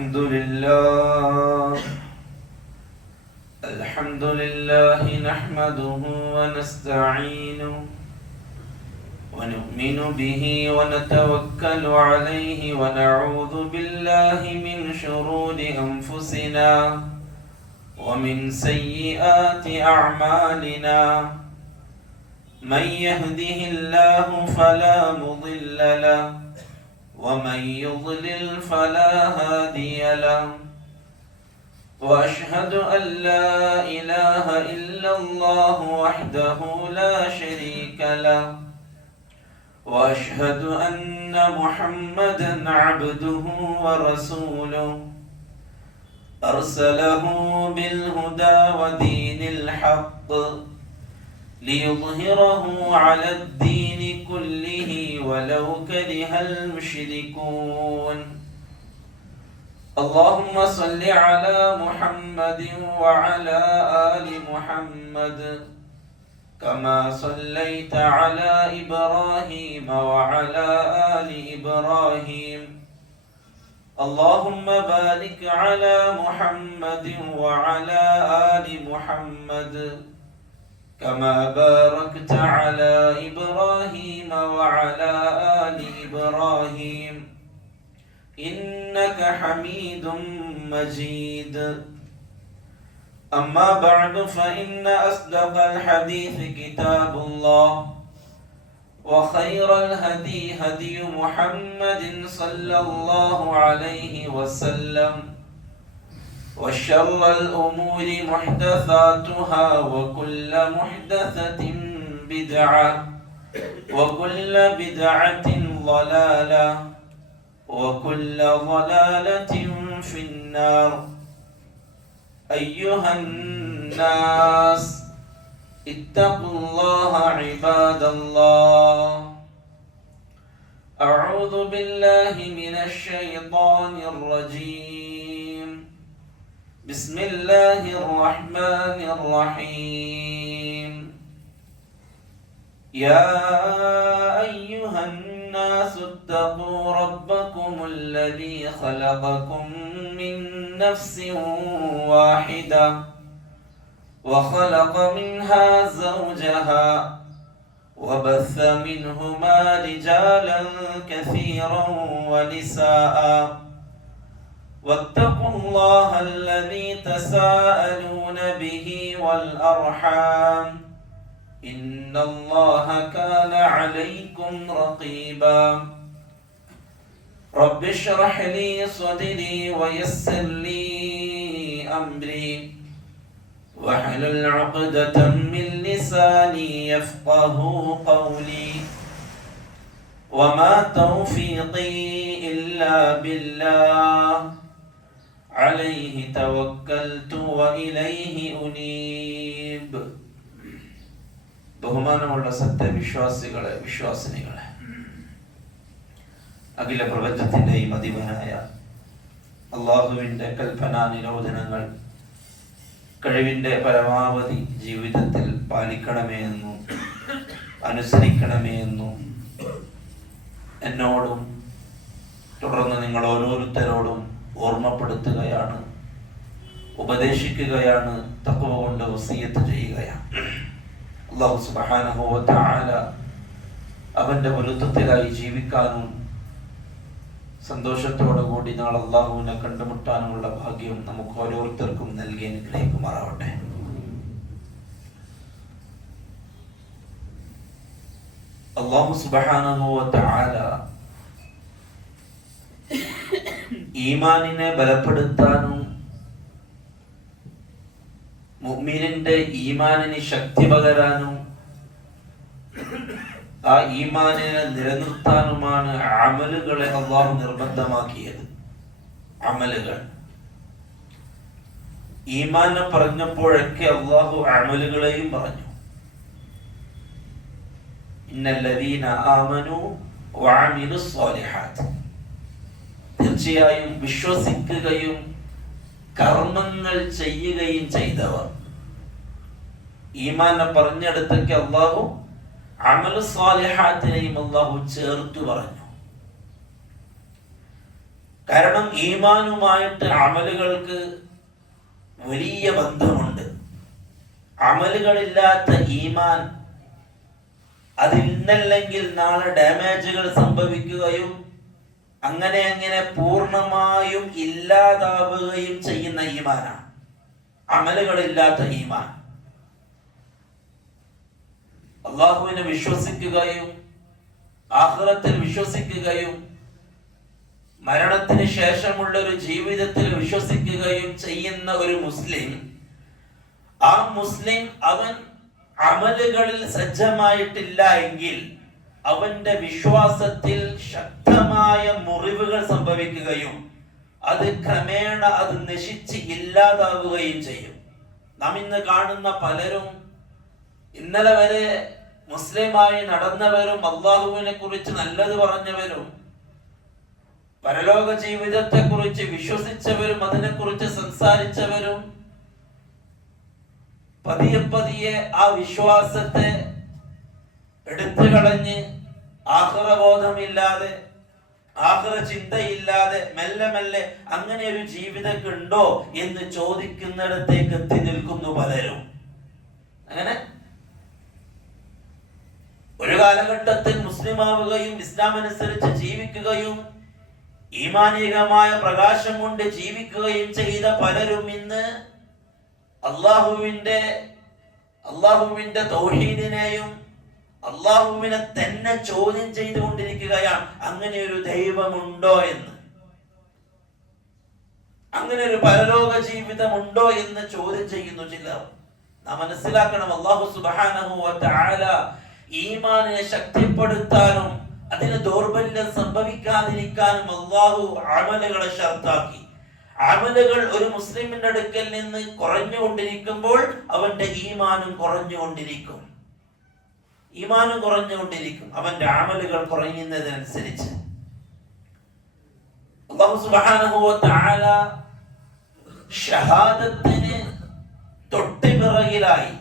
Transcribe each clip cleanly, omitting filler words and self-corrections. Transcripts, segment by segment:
الحمد لله نحمده ونستعينه ونؤمن به ونتوكل عليه ونعوذ بالله من شرور أنفسنا ومن سيئات أعمالنا من يهده الله فلا مضل له ومن يضلل فلا هادي له وأشهد أن لا إله إلا الله وحده لا شريك له وأشهد أن محمدا عبده ورسوله أرسله بالهدى ودين الحق ليظهره على الدين كله ولو كره المشركون اللهم صل على محمد وعلى آل محمد كما صليت على إبراهيم وعلى آل إبراهيم اللهم بارك على محمد وعلى آل محمد كما باركت على إبراهيم وعلى آل إبراهيم إنك حميد مجيد أما بعد فإن أصدق الحديث كتاب الله وخير الهدي هدي محمد صلى الله عليه وسلم وشر الأمور محدثاتها وكل محدثة بدعة وكل بدعة ضلالة وكل ضلالة في النار أيها الناس اتقوا الله عباد الله أعوذ بالله من الشيطان الرجيم بسم الله الرحمن الرحيم يا أيها الناس اتقوا ربكم الذي خلقكم من نفس واحدة وخلق منها زوجها وبث منهما رجالا كثيرا ونساء واتقوا الله الذي تساءلون به والأرحام إن الله كان عليكم رقيبا رب اشرح لي صدري ويسر لي أمري واحلل عقدة من لساني يفقه قولي وما توفيقي إلا بالله عليه توكلت وإليه أنيب ബഹുമാനമുള്ള സത്യവിശ്വാസികളെ വിശ്വാസിനികളെ അഖില പ്രപഞ്ചത്തിന്റെയും അധിപനായ അള്ളാഹുവിന്റെ കൽപ്പനാ നിരോധനങ്ങൾ കഴിവിന്റെ പരമാവധി ജീവിതത്തിൽ പാലിക്കണമേ എന്നും അനുസരിക്കണമേ എന്നും എന്നോടും തുടർന്ന് നിങ്ങൾ ഓരോരുത്തരോടും ഓർമ്മപ്പെടുത്തുകയാണ്, ഉപദേശിക്കുകയാണ്, തഖ്വ കൊണ്ട് വസിയത്ത് ചെയ്യുകയാണ്. അല്ലാഹു സുബ്ഹാനഹു വ തആല അവന്റെ പൊരുത്തത്തിലായി ജീവിക്കാനും സന്തോഷത്തോടു കൂടി നാളെ അല്ലാഹുവിനെ കണ്ടുമുട്ടാനുമുള്ള ഭാഗ്യം നമുക്ക് ഓരോരുത്തർക്കും നൽകി അനുഗ്രഹിക്കുമാറാവട്ടെ. അല്ലാഹു സുബ്ഹാനഹു വ തആല ഈമാനിനെ ബലപ്പെടുത്താനും മുഅ്മിനിന്റെ ഈമാനിന് ശക്തി പകരാനും ആ ഈമാനിനെ നിലനിർത്താനുമാണ് അമലുകളെ അല്ലാഹു നിർബന്ധമാക്കിയത്. അമലുകൾ ഈമാനെ പറഞ്ഞപ്പോഴൊക്കെ അല്ലാഹു അമലുകളെയും പറഞ്ഞു. ഇന്നല്ലദീന ആമനു വഅമിലുസ് സ്വാലിഹാത്ത്, തീർച്ചയായും വിശ്വസിക്കുകയും കർമ്മങ്ങൾ ചെയ്യുകയും ചെയ്തവർ. ഈമാനെ പറഞ്ഞെടുത്തൊക്കെ അല്ലാഹു അമലു സ്വാലിഹാത്തിനെയും അല്ലാഹു ചേർത്തു പറഞ്ഞു. കാരണം ഈമാനുമായിട്ട് അമലുകൾക്ക് വലിയ ബന്ധമുണ്ട്. അമലുകളില്ലാത്ത ഈമാൻ അതിന്നല്ലെങ്കിൽ നാളെ ഡാമേജുകൾ സംഭവിക്കുകയും അങ്ങനെ പൂർണ്ണമായും ഇല്ലാതാവുകയും ചെയ്യുന്ന ഈമാനാണ് അമലുകളില്ലാത്ത ഈമാൻ. അള്ളാഹുവിനെ വിശ്വസിക്കുകയും ആഖിറത്തിൽ വിശ്വസിക്കുകയും മരണത്തിന് ശേഷമുള്ള ഒരു ജീവിതത്തിൽ വിശ്വസിക്കുകയും ചെയ്യുന്ന ഒരു മുസ്ലിം, ആ മുസ്ലിം അവൻ അമലുകളിൽ സജ്ജമായിട്ടില്ല എങ്കിൽ അവന്റെ വിശ്വാസത്തിൽ ശക്തമായ മുറിവുകൾ സംഭവിക്കുകയും അത് ക്രമേണ അത് നശിച്ച് ഇല്ലാതാവുകയും ചെയ്യും. നാം ഇന്ന് കാണുന്ന പലരും ഇന്നലെ വരെ മുസ്ലിമായി നടന്നവരും അള്ളാഹുവിനെ കുറിച്ച് നല്ലത് പറഞ്ഞവരും പരലോക ജീവിതത്തെ കുറിച്ച് വിശ്വസിച്ചവരും അതിനെക്കുറിച്ച് സംസാരിച്ചവരും പതിയെ ആ വിശ്വാസത്തെ എടുത്തു കളഞ്ഞ് ആഖിറബോധമില്ലാതെ ആഖിറ ചിന്തയില്ലാതെ മെല്ലെ അങ്ങനെ ഒരു ജീവിതം ഉണ്ടോ എന്ന് ചോദിക്കുന്നിടത്തേക്ക് എത്തി നിൽക്കുന്നു പലരും. അങ്ങനെ ഒരു കാലഘട്ടത്തിൽ മുസ്ലിം ആവുകയും ഇസ്ലാം അനുസരിച്ച് ജീവിക്കുകയും ഈമാനികമായ പ്രകാശം കൊണ്ട് ജീവിക്കുകയും ചെയ്ത പലരും ഇന്ന് അള്ളാഹുവിന്റെ തൗഹീദിനെയും അള്ളാഹുവിനെ തന്നെ ചോദ്യം ചെയ്തുകൊണ്ടിരിക്കുകയാണ്. അങ്ങനെ ഒരു ദൈവമുണ്ടോ എന്ന്, അങ്ങനെ ഒരു പരലോക ജീവിതമുണ്ടോ എന്ന് ചോദ്യം ചെയ്യുന്നു ചിലർ. നാം മനസ്സിലാക്കണം, അള്ളാഹു സുബ്ഹാനഹു വ തആല ഈമാനിനെ ശക്തിപ്പെടുത്താനും അതിന് ദൗർബല്യം സംഭവിക്കാതിരിക്കാനും അള്ളാഹു അമലുകളെ ഷർത്താക്കി. അമലുകൾ ഒരു മുസ്ലിമിന്റെ അടുക്കൽ നിന്ന് കുറഞ്ഞുകൊണ്ടിരിക്കുമ്പോൾ അവന്റെ ഈമാനും കുറഞ്ഞുകൊണ്ടിരിക്കും. അവന്റെ അമലുകൾ കുറയുന്നതിനനുസരിച്ച് അല്ലാഹു സുബ്ഹാനഹു വ തആല ഷഹാദത്തിന് തൊട്ടുപിറകിലായി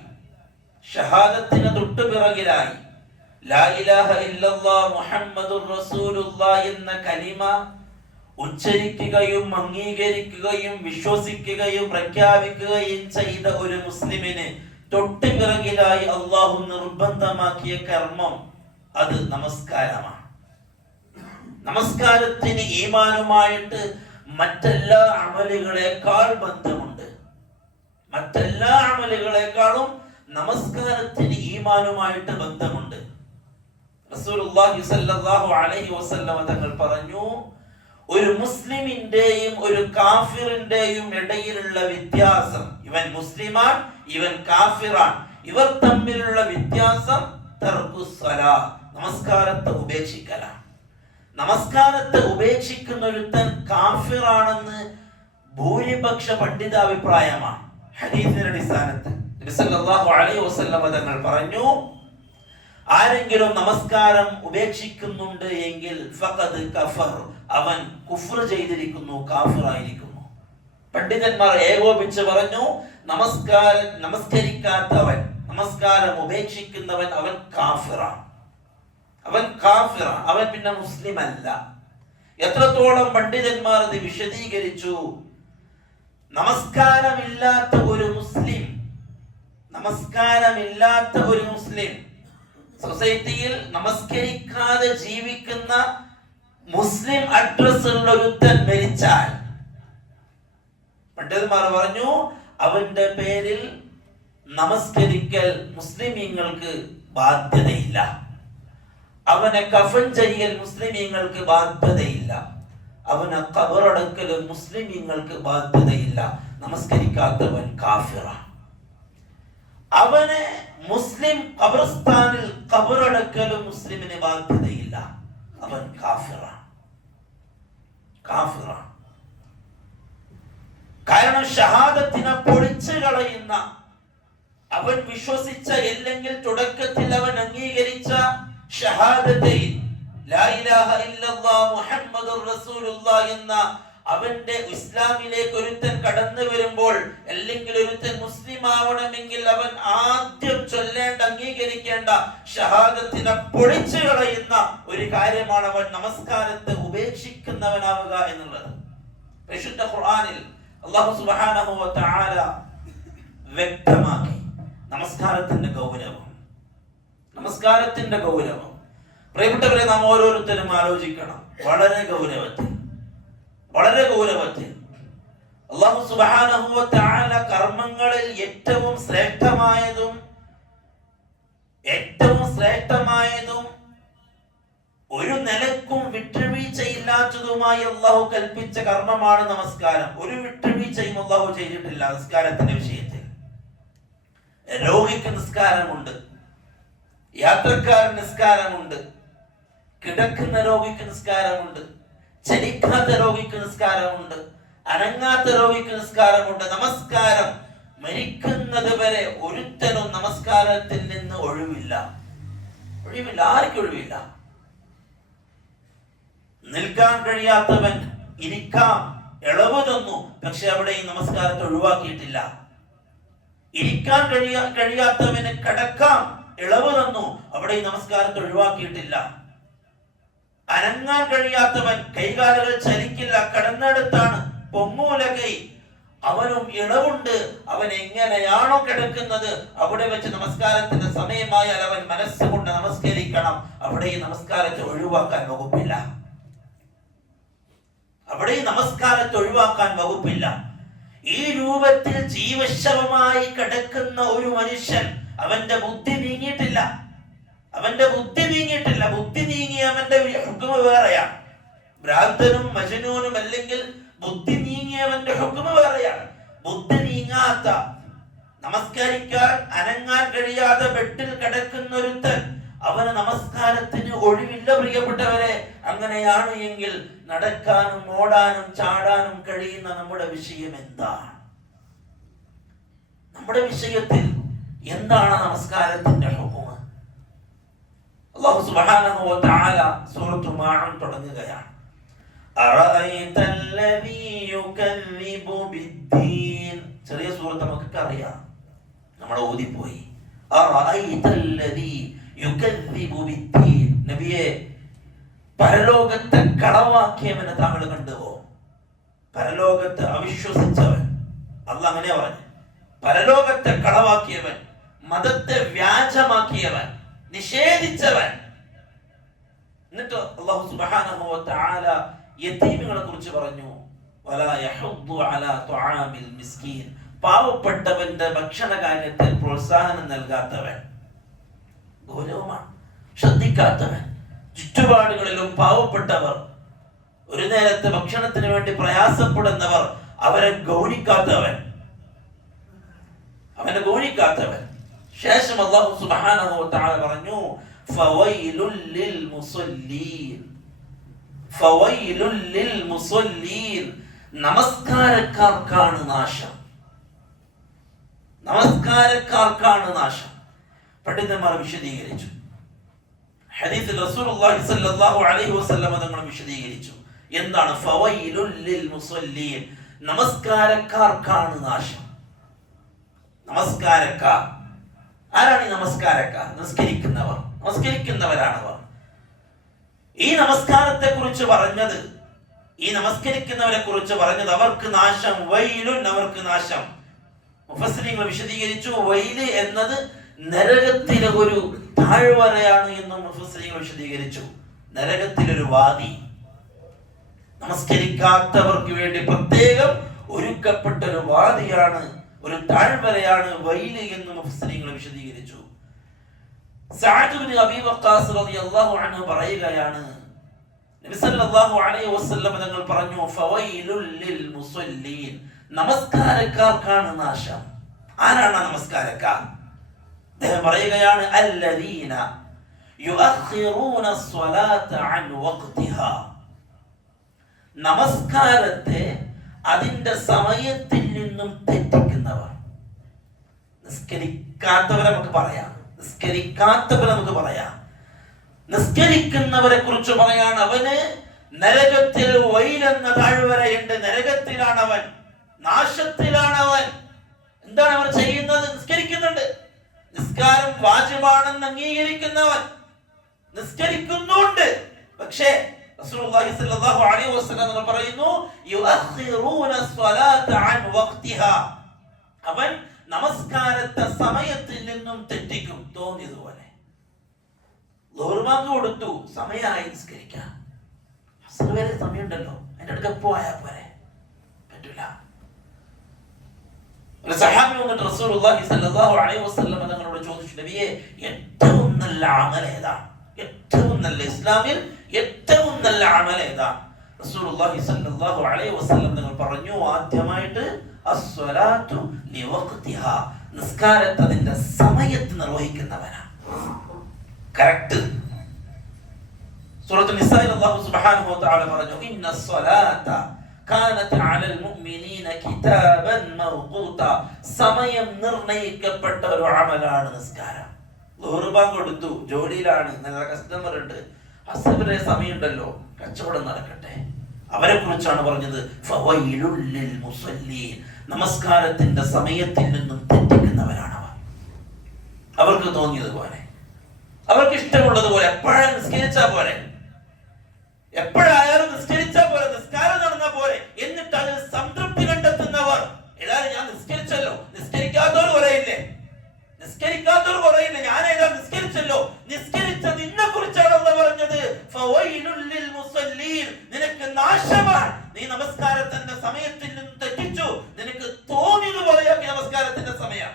ലാ ഇലാഹ ഇല്ലല്ലാഹ് മുഹമ്മദുർ റസൂലുള്ളാഹ് എന്ന കലിമ ഉച്ചരിക്കുകയും അംഗീകരിക്കുകയും വിശ്വസിക്കുകയും പ്രഖ്യാപിക്കുകയും ചെയ്ത ഒരു മുസ്ലിമിന് തൊട്ടുപിറകിലായി അള്ളാഹു നിർബന്ധമാക്കിയ കർമ്മം അത് നമസ്കാരമാണ്. നമസ്കാരത്തിന് ഈമാനുമായിട്ട് മറ്റെല്ലാ അമലുകളെക്കാൾ ബന്ധമുണ്ട്. മറ്റെല്ലാ അമലുകളെക്കാളും നമസ്കാരത്തിന് ഈമാനുമായിട്ട് ബന്ധമുണ്ട്. റസൂലുള്ളാഹി സ്വല്ലല്ലാഹു അലൈഹി വസല്ലം തങ്ങൾ പറഞ്ഞു, ഒരു മുസ്ലിമിന്റെയും ഒരു കാഫിറിന്റെയും ഇടയിലുള്ള വ്യത്യാസം, ഇവൻ മുസ്ലിമാൻ ഇവൻ കാഫിറാൻ, ഇവർ തമ്മിലുള്ള വ്യത്യാസം തർക്കുസ്സലാ, നമസ്കാരത്തെ ഉപേക്ഷിക്കലാണ്. നമസ്കാരത്തെ ഉപേക്ഷിക്കുന്ന ഒരുത്തൻ കാഫിറാണെന്ന് ഭൂരിപക്ഷ പണ്ഡിതാഭിപ്രായമാണ്. ഹദീസിന്റെ അടിസ്ഥാനത്തിൽ നബി സല്ലല്ലാഹു അലൈഹി വസല്ലം തങ്ങൾ പറഞ്ഞു, ആരെങ്കിലും നമസ്കാരം ഉപേക്ഷിക്കുന്നുണ്ട് എങ്കിൽ ഫഖദ് കഫർ, അവൻ കുഫ്ർ ചെയ്തിരിക്കുന്നു, കാഫിറായിരിക്കുന്നു. പണ്ഡിതന്മാർ ഏകോപിച്ച് പറഞ്ഞു, നമസ്കരിക്കാത്തവൻ, നമസ്കാരം ഉപേക്ഷിക്കുന്നവൻ അവൻ കാഫിറാണ്. അവൻ പിന്നെ മുസ്ലിം അല്ല. എത്രത്തോളം പണ്ഡിതന്മാർ അത് വിശദീകരിച്ചു. നമസ്കാരമില്ലാത്ത ഒരു മുസ്ലിം സൊസൈറ്റിയിൽ നമസ്കരിക്കാതെ ജീവിക്കുന്ന മുസ്ലിം അഡ്രസ് ഉള്ള ഒരുത്തൻ മരിച്ചാൽ പണ്ഡിതന്മാർ പറഞ്ഞു, അവന്റെ പേരിൽ നമസ്കരിക്കൽ മുസ്ലിമീങ്ങൾക്ക് ബാധ്യതയില്ല. അവനെ കഫൻ ചെയ്യൽ മുസ്ലിമീങ്ങൾക്ക് ബാധ്യതയില്ല. അവനെ ഖബറടക്കൽ മുസ്ലിമീങ്ങൾക്ക് ബാധ്യതയില്ല. നമസ്കരിക്കാത്തവൻ കാഫിറാണ്. അവനെ മുസ്ലിം ഖബർസ്ഥാനിൽ ഖബറടക്കലും മുസ്ലിമിന് ബാധ്യതയില്ല. അവൻ കാഫിറാണ്. കാരണം ഷഹാദത്തിനെ പൊളിച്ചു കളയുന്ന, അവൻ വിശ്വസിച്ച, അല്ലെങ്കിൽ തുടക്കത്തിൽ അവൻ അംഗീകരിച്ച ഷഹാദത്തൈൻ ലാ ഇലാഹ ഇല്ലല്ലാഹ് മുഹമ്മദുർ റസൂലുള്ളാഹ് എന്ന അവന്റെ ഇസ്ലാമിലേക്ക് ഒരുത്തൻ കടന്നു വരുമ്പോൾ, അല്ലെങ്കിൽ ഒരുത്തൻ മുസ്ലിം ആവണമെങ്കിൽ അവൻ ആദ്യം ചൊല്ലേണ്ട, അംഗീകരിക്കേണ്ട ഷഹാദത്തിനെ പൊളിച്ചു കളയുന്ന ഒരു കാര്യമാണ് അവൻ നമസ്കാരത്തെ ഉപേക്ഷിക്കുന്നവനാവുക എന്നുള്ളത്. പരിശുദ്ധ ഖുർആനിൽ അല്ലാഹു സുബ്ഹാനഹു വ തആല വ്യക്തമാക്കി നമസ്കാരത്തിന്റെ ഗൗരവം. നമസ്കാരത്തിന്റെ ഗൗരവം പ്രിയപ്പെട്ടവരെ, നാം ഓരോരുത്തരും ആലോചിക്കണം. വളരെ ഗൗരവത്തിൽ, വളരെ ഗൗരവത്തിൽ. അല്ലാഹു സുബ്ഹാനഹു വ തആല കർമ്മങ്ങളിൽ ഏറ്റവും ശ്രേഷ്ഠമായതും ഒരു നിലക്കും വിട്ടുവീഴ്ചയില്ലാത്തതുമായി അല്ലാഹു കൽപ്പിച്ച കർമ്മമാണ് നമസ്കാരം. ഒരു വിട്ടുവീഴ്ചയും അല്ലാഹു ചെയ്തിട്ടില്ല നിസ്കാരത്തിന്റെ വിഷയത്തിൽ. രോഗിക്ക് നിസ്കാരമുണ്ട്, യാത്രക്കാരൻ നിസ്കാരമുണ്ട്, കിടക്കുന്ന രോഗിക്ക് നിസ്കാരമുണ്ട്, ചലിക്കാത്ത രോഗിക്ക് നിസ്കാരമുണ്ട്, അനങ്ങാത്ത രോഗിക്ക് നിസ്കാരമുണ്ട്. നമസ്കാരം മരിക്കുന്നത് വരെ ഒരുത്തനും നമസ്കാരത്തിൽ നിന്ന് ഒഴിവില്ല. ആർക്കും ഒഴിവില്ല. നിൽക്കാൻ കഴിയാത്തവൻ ഇരിക്കാം, ഇളവ് തന്നു, പക്ഷെ അവിടെ ഈ നമസ്കാരത്തെ ഒഴിവാക്കിയിട്ടില്ല. ഇരിക്കാൻ കഴിയാത്തവന് കിടക്കാം, ഇളവ് തന്നു, അവിടെ ഈ നമസ്കാരത്തെ ഒഴിവാക്കിയിട്ടില്ല. അനങ്ങാൻ കഴിയാത്തവൻ കൈകാലുകൾ ചലിക്കില്ല, കടന്നെടുത്താണ്, പൊങ്ങൂല കൈ, അവനും ഇളവുണ്ട്. അവൻ എങ്ങനെയാണോ കിടക്കുന്നത് അവിടെ വെച്ച് നമസ്കാരത്തിന്റെ സമയമായാൽ അവൻ മനസ്സുകൊണ്ട് നമസ്കരിക്കണം. അവിടെ ഈ നമസ്കാരത്തെ ഒഴിവാക്കാൻ വകുപ്പില്ല. അവിടെ ഈ നമസ്കാരത്തെ ഒഴിവാക്കാൻ വകുപ്പില്ല. ഈ രൂപത്തിൽ ജീവശവമായി കിടക്കുന്ന ഒരു മനുഷ്യൻ, അവന്റെ ബുദ്ധി നീങ്ങിയിട്ടില്ല. ബുദ്ധി നീങ്ങി അവന്റെ ഹുക്മ വേറെയാണ്. ഭ്രാന്തനും മജ്നൂനും അല്ലെങ്കിൽ ബുദ്ധി നീങ്ങിയവന്റെ ഹുക്മ വേറെയാണ്. ബുദ്ധി നീങ്ങാത്ത, നമസ്കരിക്കാൻ അനങ്ങാൻ കഴിയാതെ ബെഡിൽ കിടക്കുന്ന ഒരുത്തൻ, അവന് നമസ്കാരത്തിന് ഒഴിവില്ല. പ്രിയപ്പെട്ടവരെ, അങ്ങനെയാണ് എങ്കിൽ നടക്കാനും ഓടാനും ചാടാനും കഴിയുന്ന നമ്മുടെ വിഷയം എന്താണ്? നമ്മുടെ വിഷയത്തിൽ എന്താണ് നമസ്കാരത്തിന്റെ ഹുക്മ? അല്ലാഹു സുബ്ഹാനഹു വ തആല സൂറത്തുൽ മാഇൻ തുടങ്ങുകയാണ്. അറഅയ്തല്ലദീ യുകല്ലിബു ബിദ്ദീൻ. ചെറിയ സൂറത്ത് നമുക്കൊക്കെ അറിയാം, നമ്മൾ ഓതിപ്പോയി. അറഅയ്തല്ലദീ യുകല്ലിബു ബിദ്ദീൻ. നബിയെ, പരലോകത്തെ കളവാക്കിയവനെ താങ്കൾ കണ്ടുവോ? പരലോകത്തെ അവിശ്വസിച്ചവൻ, അല്ലാഹ് അങ്ങനെ പറഞ്ഞു. പരലോകത്തെ കളവാക്കിയവൻ, മതത്തെ വ്യാജമാക്കിയവൻ, നിഷേധിച്ചവൻ. എന്നിട്ട് അല്ലാഹു സുബ്ഹാനഹു വ തആല യതീമുകളെ കുറിച്ച് പറഞ്ഞു, വലാ യഹുദ്ദു അലാ തുആമിൽ മിസ്കീൻ. പാവപ്പെട്ടവന്റെ ഭക്ഷണ കാര്യത്തിൽ പ്രോത്സാഹനം നൽകാത്തവൻ, ഗൗരവമാണ്. ശ്രദ്ധിക്കാത്തവൻ, ചുറ്റുപാടുകളിലും പാവപ്പെട്ടവർ, ഒരു നേരത്തെ ഭക്ഷണത്തിന് വേണ്ടി പ്രയാസപ്പെടുന്നവർ, അവരെ ഗൗനിക്കാത്തവൻ. ശേഷം അല്ലാഹു സുബ്ഹാനഹു വ തആല പറഞ്ഞു, ഫവൈലുൽ ലിൽ മുസല്ലീൻ. ഫവൈലുൽ ലിൽ മുസല്ലീൻ. നമസ്കാരക്കാർക്കാണ് നാശം. പണ്ഡിതന്മാർ വിശദീകരിച്ചു. ഹദീസിൽ റസൂലുള്ളാഹി സ്വല്ലല്ലാഹു അലൈഹി വസല്ലം തങ്ങൾ വിശദീകരിച്ചു എന്താണ് ഫവൈലുൽ ലിൽ മുസല്ലീൻ. നമസ്കാരക്കാർക്കാണ് നാശം. നമസ്കാരക്കാർ ആരാണ്? ഈ നമസ്കാരക്കാർ നമസ്കരിക്കുന്നവരാണവർ. ഈ നമസ്കാരത്തെ കുറിച്ച് പറഞ്ഞത്, ഈ നമസ്കരിക്കുന്നവരെ കുറിച്ച് പറഞ്ഞത് അവർക്ക് നാശം. വൈലുൻ, അവർക്ക് നാശം. മുഫസ്സിരീങ്ങൾ വിശദീകരിച്ചു, വൈല് എന്നത് നരകത്തിലെ ഒരു താഴ്വരയാണ് എന്നും മുഫസ്സിരീങ്ങൾ വിശദീകരിച്ചു. നരകത്തിലൊരു വാതി, നമസ്കരിക്കാത്തവർക്ക് വേണ്ടി പ്രത്യേകം ഒരുക്കപ്പെട്ട ഒരു വാദിയാണ്, ഒരു താഴ്വരയാണ് വൈല് എന്ന് മുഫസ്സിരീങ്ങൾ വിശദീകരിച്ചു. സഅദ് ഇബ്നു അബീ വഖാസ് റളിയല്ലാഹു അൻഹു പറയുകയാണ്, നബി സല്ലല്ലാഹു അലൈഹി വസല്ലം തങ്ങൾ പറഞ്ഞു, ഫവൈലുൽ ലിൽ മുസല്ലീൻ. നമസ്കാരക്കാർക്കാണ് നാശം. ആരാണ് നമസ്കാരക്കാർ? അദ്ദേഹം പറയുകയാണ്, അല്ലദീന യുഅഖിറൂന സ്വലാത അൻ വഖ്തിഹാ. നമസ്കാരത്തെ അതിന്റെ സമയത്തിൽ നിന്നും തെറ്റിക്കുന്നവർ. നിസ്കരിക്കാത്തവരെ നമുക്ക് പറയാം, നിസ്കരിക്കുന്നവരെ കുറിച്ച് പറയാണ്, അവന് നരകത്തിൽ വൈലെന്ന താഴ്വരയുണ്ട്. നരകത്തിലാണവൻ, നാശത്തിലാണവൻ. എന്താണ് അവർ ചെയ്യുന്നത്? നിസ്കരിക്കുന്നുണ്ട്. നിസ്കാരം വാജിബാണെന്ന് അംഗീകരിക്കുന്നവൻ നിസ്കരിക്കുന്നുണ്ട്. പക്ഷേ റസൂലുള്ളാഹി സ്വല്ലല്ലാഹു അലൈഹി വസല്ലം പറയുന്നു, യുഅഖിറൂന സ്വലാത അൻ വഖ്തിഹാ, അവൻ നമസ്കാരത്തെ സമയത്തിൽ നിന്നും തെറ്റിക്കും. തോന്നിയതുപോലെ ലോർമാക്ക് കൊടുത്തു, സമയമായി നിസ്കരിക്കാം, അസ്ർ വരെ സമയമുണ്ടല്ലോ, അതിന്റെ അടുക്ക പോയാ പോരെ, പറ്റൂല. ഒരു സഹാബി വന്നിട്ട് റസൂലുള്ളാഹി സ്വല്ലല്ലാഹു അലൈഹി വസല്ലം തങ്ങളോട് ചോദിച്ചു, നബിയെ, ഏറ്റവും നല്ല അമൽ ഏതാണ്? ഏറ്റവും നല്ല, ഇസ്ലാമിൽ ഏറ്റവും നല്ല അമൽ ഏതാണ്? റസൂലുള്ളാഹി സ്വല്ലല്ലാഹു അലൈഹി വസല്ലം തങ്ങൾ പറഞ്ഞു, ആദ്യമായിട്ട് അസ്സലാത്തു ലിവഖ്തിഹാ, നിസ്കാരത്തെ അതിന്റെ സമയത്ത് നിർവഹിക്കുന്നവനാണ്. കറക്റ്റ്. സൂറത്തുൽ നിസായിൽ അല്ലാഹു സുബ്ഹാനഹു വ തആല പറഞ്ഞു, ഇന്നസ്സലാത കാനത് അലൽ മുഅ്മിനീന കിതാബൻ മൗഖൂത, സമയം നിർണയിക്കപ്പെട്ട ഒരു അമലാണ് നിസ്കാരം. ളുഹർ ബാങ്ക് കൊടുത്തു, ജോലിയിലാണ്, നല്ല കസ്റ്റമർ ഉണ്ട്, അസ്ർ വരെ സമയമുണ്ടല്ലോ, കച്ചവടം നടക്കട്ടെ. അവരെ കുറിച്ചാണ് പറഞ്ഞത്, ഫവൈലുൽ ലിൽ മുസല്ലീൻ, നമസ്കാരത്തിന്റെ സമയത്തിൽ നിന്നും തെറ്റിക്കുന്നവരാണ് അവർ. അവർക്ക് തോന്നിയതുപോലെ, അവർക്ക് ഇഷ്ടമുള്ളതുപോലെ എപ്പോഴും നിസ്കരിച്ചാ പോരെ, എപ്പോഴായാലും നിസ്കരിച്ചാ പോരെ, നിസ്കാരം നടന്നാ പോരെ, എന്നിട്ട് അതിൽ സംതൃപ്തി കണ്ടെത്തുന്നവർ. ഏതായാലും ഞാൻ നിസ്കരിച്ചല്ലോ, നിസ്കരിക്കാത്തവർ പറയില്ലേ, നിസ്കരിക്കാത്തവർ പറയില്ല, ഞാൻ ഏതായാലും നിസ്കരിച്ചല്ലോ. നിസ്കരിച്ച നിന്നെ കുറിച്ചാണ് അല്ലാഹു പറഞ്ഞത്, ഫവൈലുൽ ലിൽ മുസല്ലീൻ, നിനക്ക് നാശമാണ്, നീ നമസ്കാരത്തിന്റെ സമയത്തിൽ നിന്ന് തെറ്റിച്ചു, നിനക്ക് തോന്നിയതുപോലെയാക്കി നമസ്കാരത്തിന്റെ സമയം.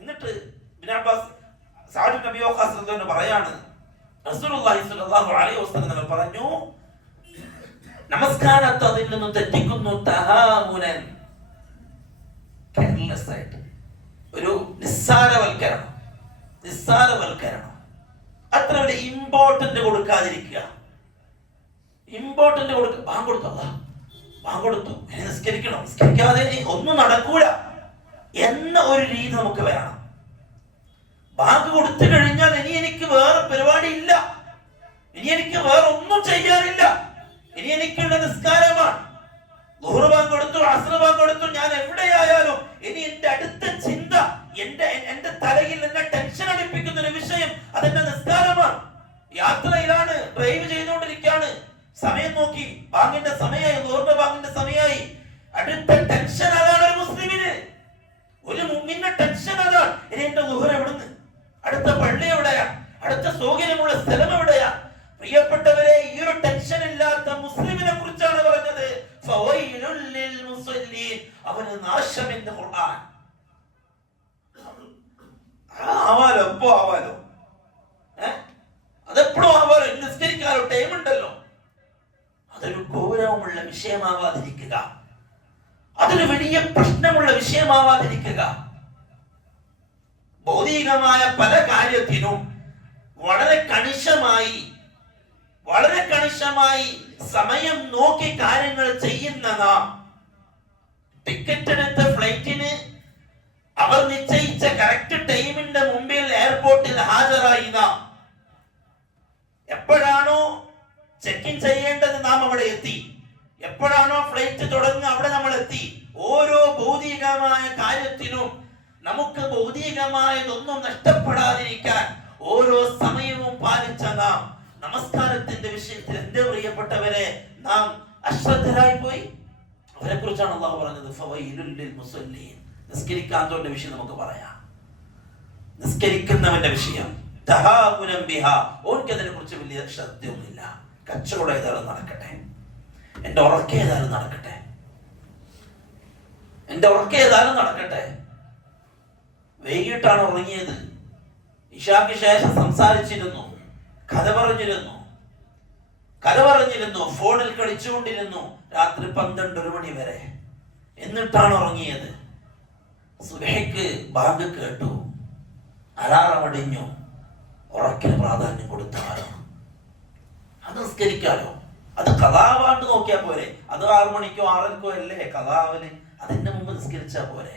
എന്നിട്ട് ഇബ്നു അബ്ബാസ് സഅദ് ഇബ്നു അബീ വഖാസ് റളിയല്ലാഹു പറയാണ്, റസൂലുള്ളാഹി സ്വല്ലല്ലാഹു അലൈഹി വസല്ലം പറഞ്ഞു, നമസ്കാരത്തെ അതിൽ നിന്നും തെറ്റിക്കുന്നു തഹാമുനൻ, കെയർലെസ് ആയിട്ട്, ഒരു നിസ്സാരവൽക്കരണം, അത്ര ഒരു ഇമ്പോർട്ടന്റ് കൊടുക്കാതിരിക്കുക. ഇമ്പോർട്ടന്റ് കൊടുക്കുക, ബാങ്ക് കൊടുത്തു, നിസ്കരിക്കണം, നിസ്കരിക്കാതെ ഒന്നും നടക്കൂല എന്ന ഒരു രീതി നമുക്ക് വേണം. ബാങ്ക് കൊടുത്തു കഴിഞ്ഞാൽ ഇനി എനിക്ക് വേറെ പരിപാടി ഇല്ല, ഇനി എനിക്ക് വേറെ ഒന്നും ചെയ്യാനില്ല, ഇനി എനിക്കുള്ള നിസ്കാരമാണ്. ളുഹർ ബാങ്ക് കൊടുത്തു, അസ്ർ ബാങ്ക് കൊടുത്തു, ഞാൻ എവിടെയായാലും ഇനി എന്റെ അടുത്ത ചിന്ത, എന്റെ തലയിൽ എന്നെ ടെൻഷൻ അടിപ്പിക്കുന്ന ഒരു വിഷയം അതെന്റെ നിസ്കാരമാണ്. യാത്രയിലാണ്, ഡ്രൈവ് ചെയ്തുകൊണ്ടിരിക്കുകയാണ്, സമയം നോക്കി, ബാങ്കിന്റെ സമയമായി, ളുഹറിന്റെ ബാങ്കിന്റെ സമയമായി. അടുത്ത ടെൻഷൻ അതാണ് ഒരു മുസ്ലിമിന്, ഒരു മുഅ്മിന്റെ ടെൻഷൻ അതാണ്. ഇനി എന്റെ ളുഹർ എവിടുന്ന്, അടുത്ത പള്ളി എവിടെയാ, അടുത്ത സൗകര്യമുള്ള സ്ഥലം എവിടെയാ? പ്രിയപ്പെട്ടവരെ, ഈ ഒരു ടെൻഷൻ ഇല്ലാത്ത മുസ്ലിമിനെ കുറിച്ചാണ് പറഞ്ഞത്, ഫവൈലുൽ ലിൽ മുസല്ലീൻ, അവന് നാശം എന്ന് ഖുർആൻ. ആവാലോ, എപ്പോ ആവാലോ, അതെപ്പോഴും ആവാലോ, നിസ്കരിക്കാലോ, ടൈം ഉണ്ടല്ലോ. അതൊരു ഗൗരവമുള്ള വിഷയമാവാതിരിക്കുക, അതൊരു വലിയ പ്രശ്നമുള്ള വിഷയമാവാതിരിക്കുക. ഭൗതികമായ പല കാര്യത്തിനും വളരെ കണിശമായി സമയം നോക്കി കാര്യങ്ങൾ ചെയ്യുന്ന നാം, ടിക്കറ്റ് എടുത്ത ഫ്ലൈറ്റിന് അവർ നിശ്ചയിച്ച കറക്റ്റ് ടൈമിന്റെ മുമ്പിൽ എയർപോർട്ടിൽ ഹാജരായി നാം, എപ്പോഴാണോ ചെക്ക് ഇൻ ചെയ്യേണ്ടത് നാം അവിടെ എത്തി, എപ്പോഴാണോ ഫ്ലൈറ്റ് തുടങ്ങുക അവിടെ നമ്മൾ എത്തി. ഓരോ ഭൗതികമായ കാര്യത്തിനും നമുക്ക് ഭൗതികമായതൊന്നും നഷ്ടപ്പെടാതിരിക്കാൻ ഓരോ സമയവും പാലിച്ച നാം നമസ്കാരത്തിന്റെ വിഷയത്തിൽ എന്റെ പ്രിയപ്പെട്ടവരെ നാം അശ്രദ്ധരായി പോയി. അവരെ കുറിച്ചാണ് അല്ലാഹു പറഞ്ഞത്, ഫവൈലുൽ ലിൽ മുസല്ലീൻ. നിസ്കരിക്കാത്തവന്റെ വിഷയം നമുക്ക് പറയാം, നിസ്കരിക്കുന്നവന്റെ വിഷയം തഹാവുനം ബിഹാ, ഓർക്കതിനെ കുറിച്ച് വലിയ ശ്രദ്ധയൊന്നുമില്ല. കച്ചവടം ഏതായാലും നടക്കട്ടെ, എന്റെ ഉറക്കം ഏതായാലും നടക്കട്ടെ, വൈകിട്ടാണ് ഉറങ്ങിയത്, ഇശാക്ക് ശേഷം സംസാരിച്ചിരുന്നു, കഥ പറഞ്ഞിരുന്നു, ഫോണിൽ കളിച്ചുകൊണ്ടിരുന്നു, രാത്രി 12 മണി വരെ, എന്നിട്ടാണ് ഉറങ്ങിയത്. സുബഹിക്ക് ബാങ്ക് കേട്ടു, അലാറം അടിഞ്ഞു, ഉറക്കിന് പ്രാധാന്യം കൊടുത്താലോ, അത് നിസ്കരിക്കാലോ, അത് ഖളാവാണ്ട് നോക്കിയാ പോരെ, അത് 6 മണിക്കോ 6:30 അല്ലേ ഖളാവിന്, അതിന്റെ മുമ്പ് നിസ്കരിച്ചാ പോരെ.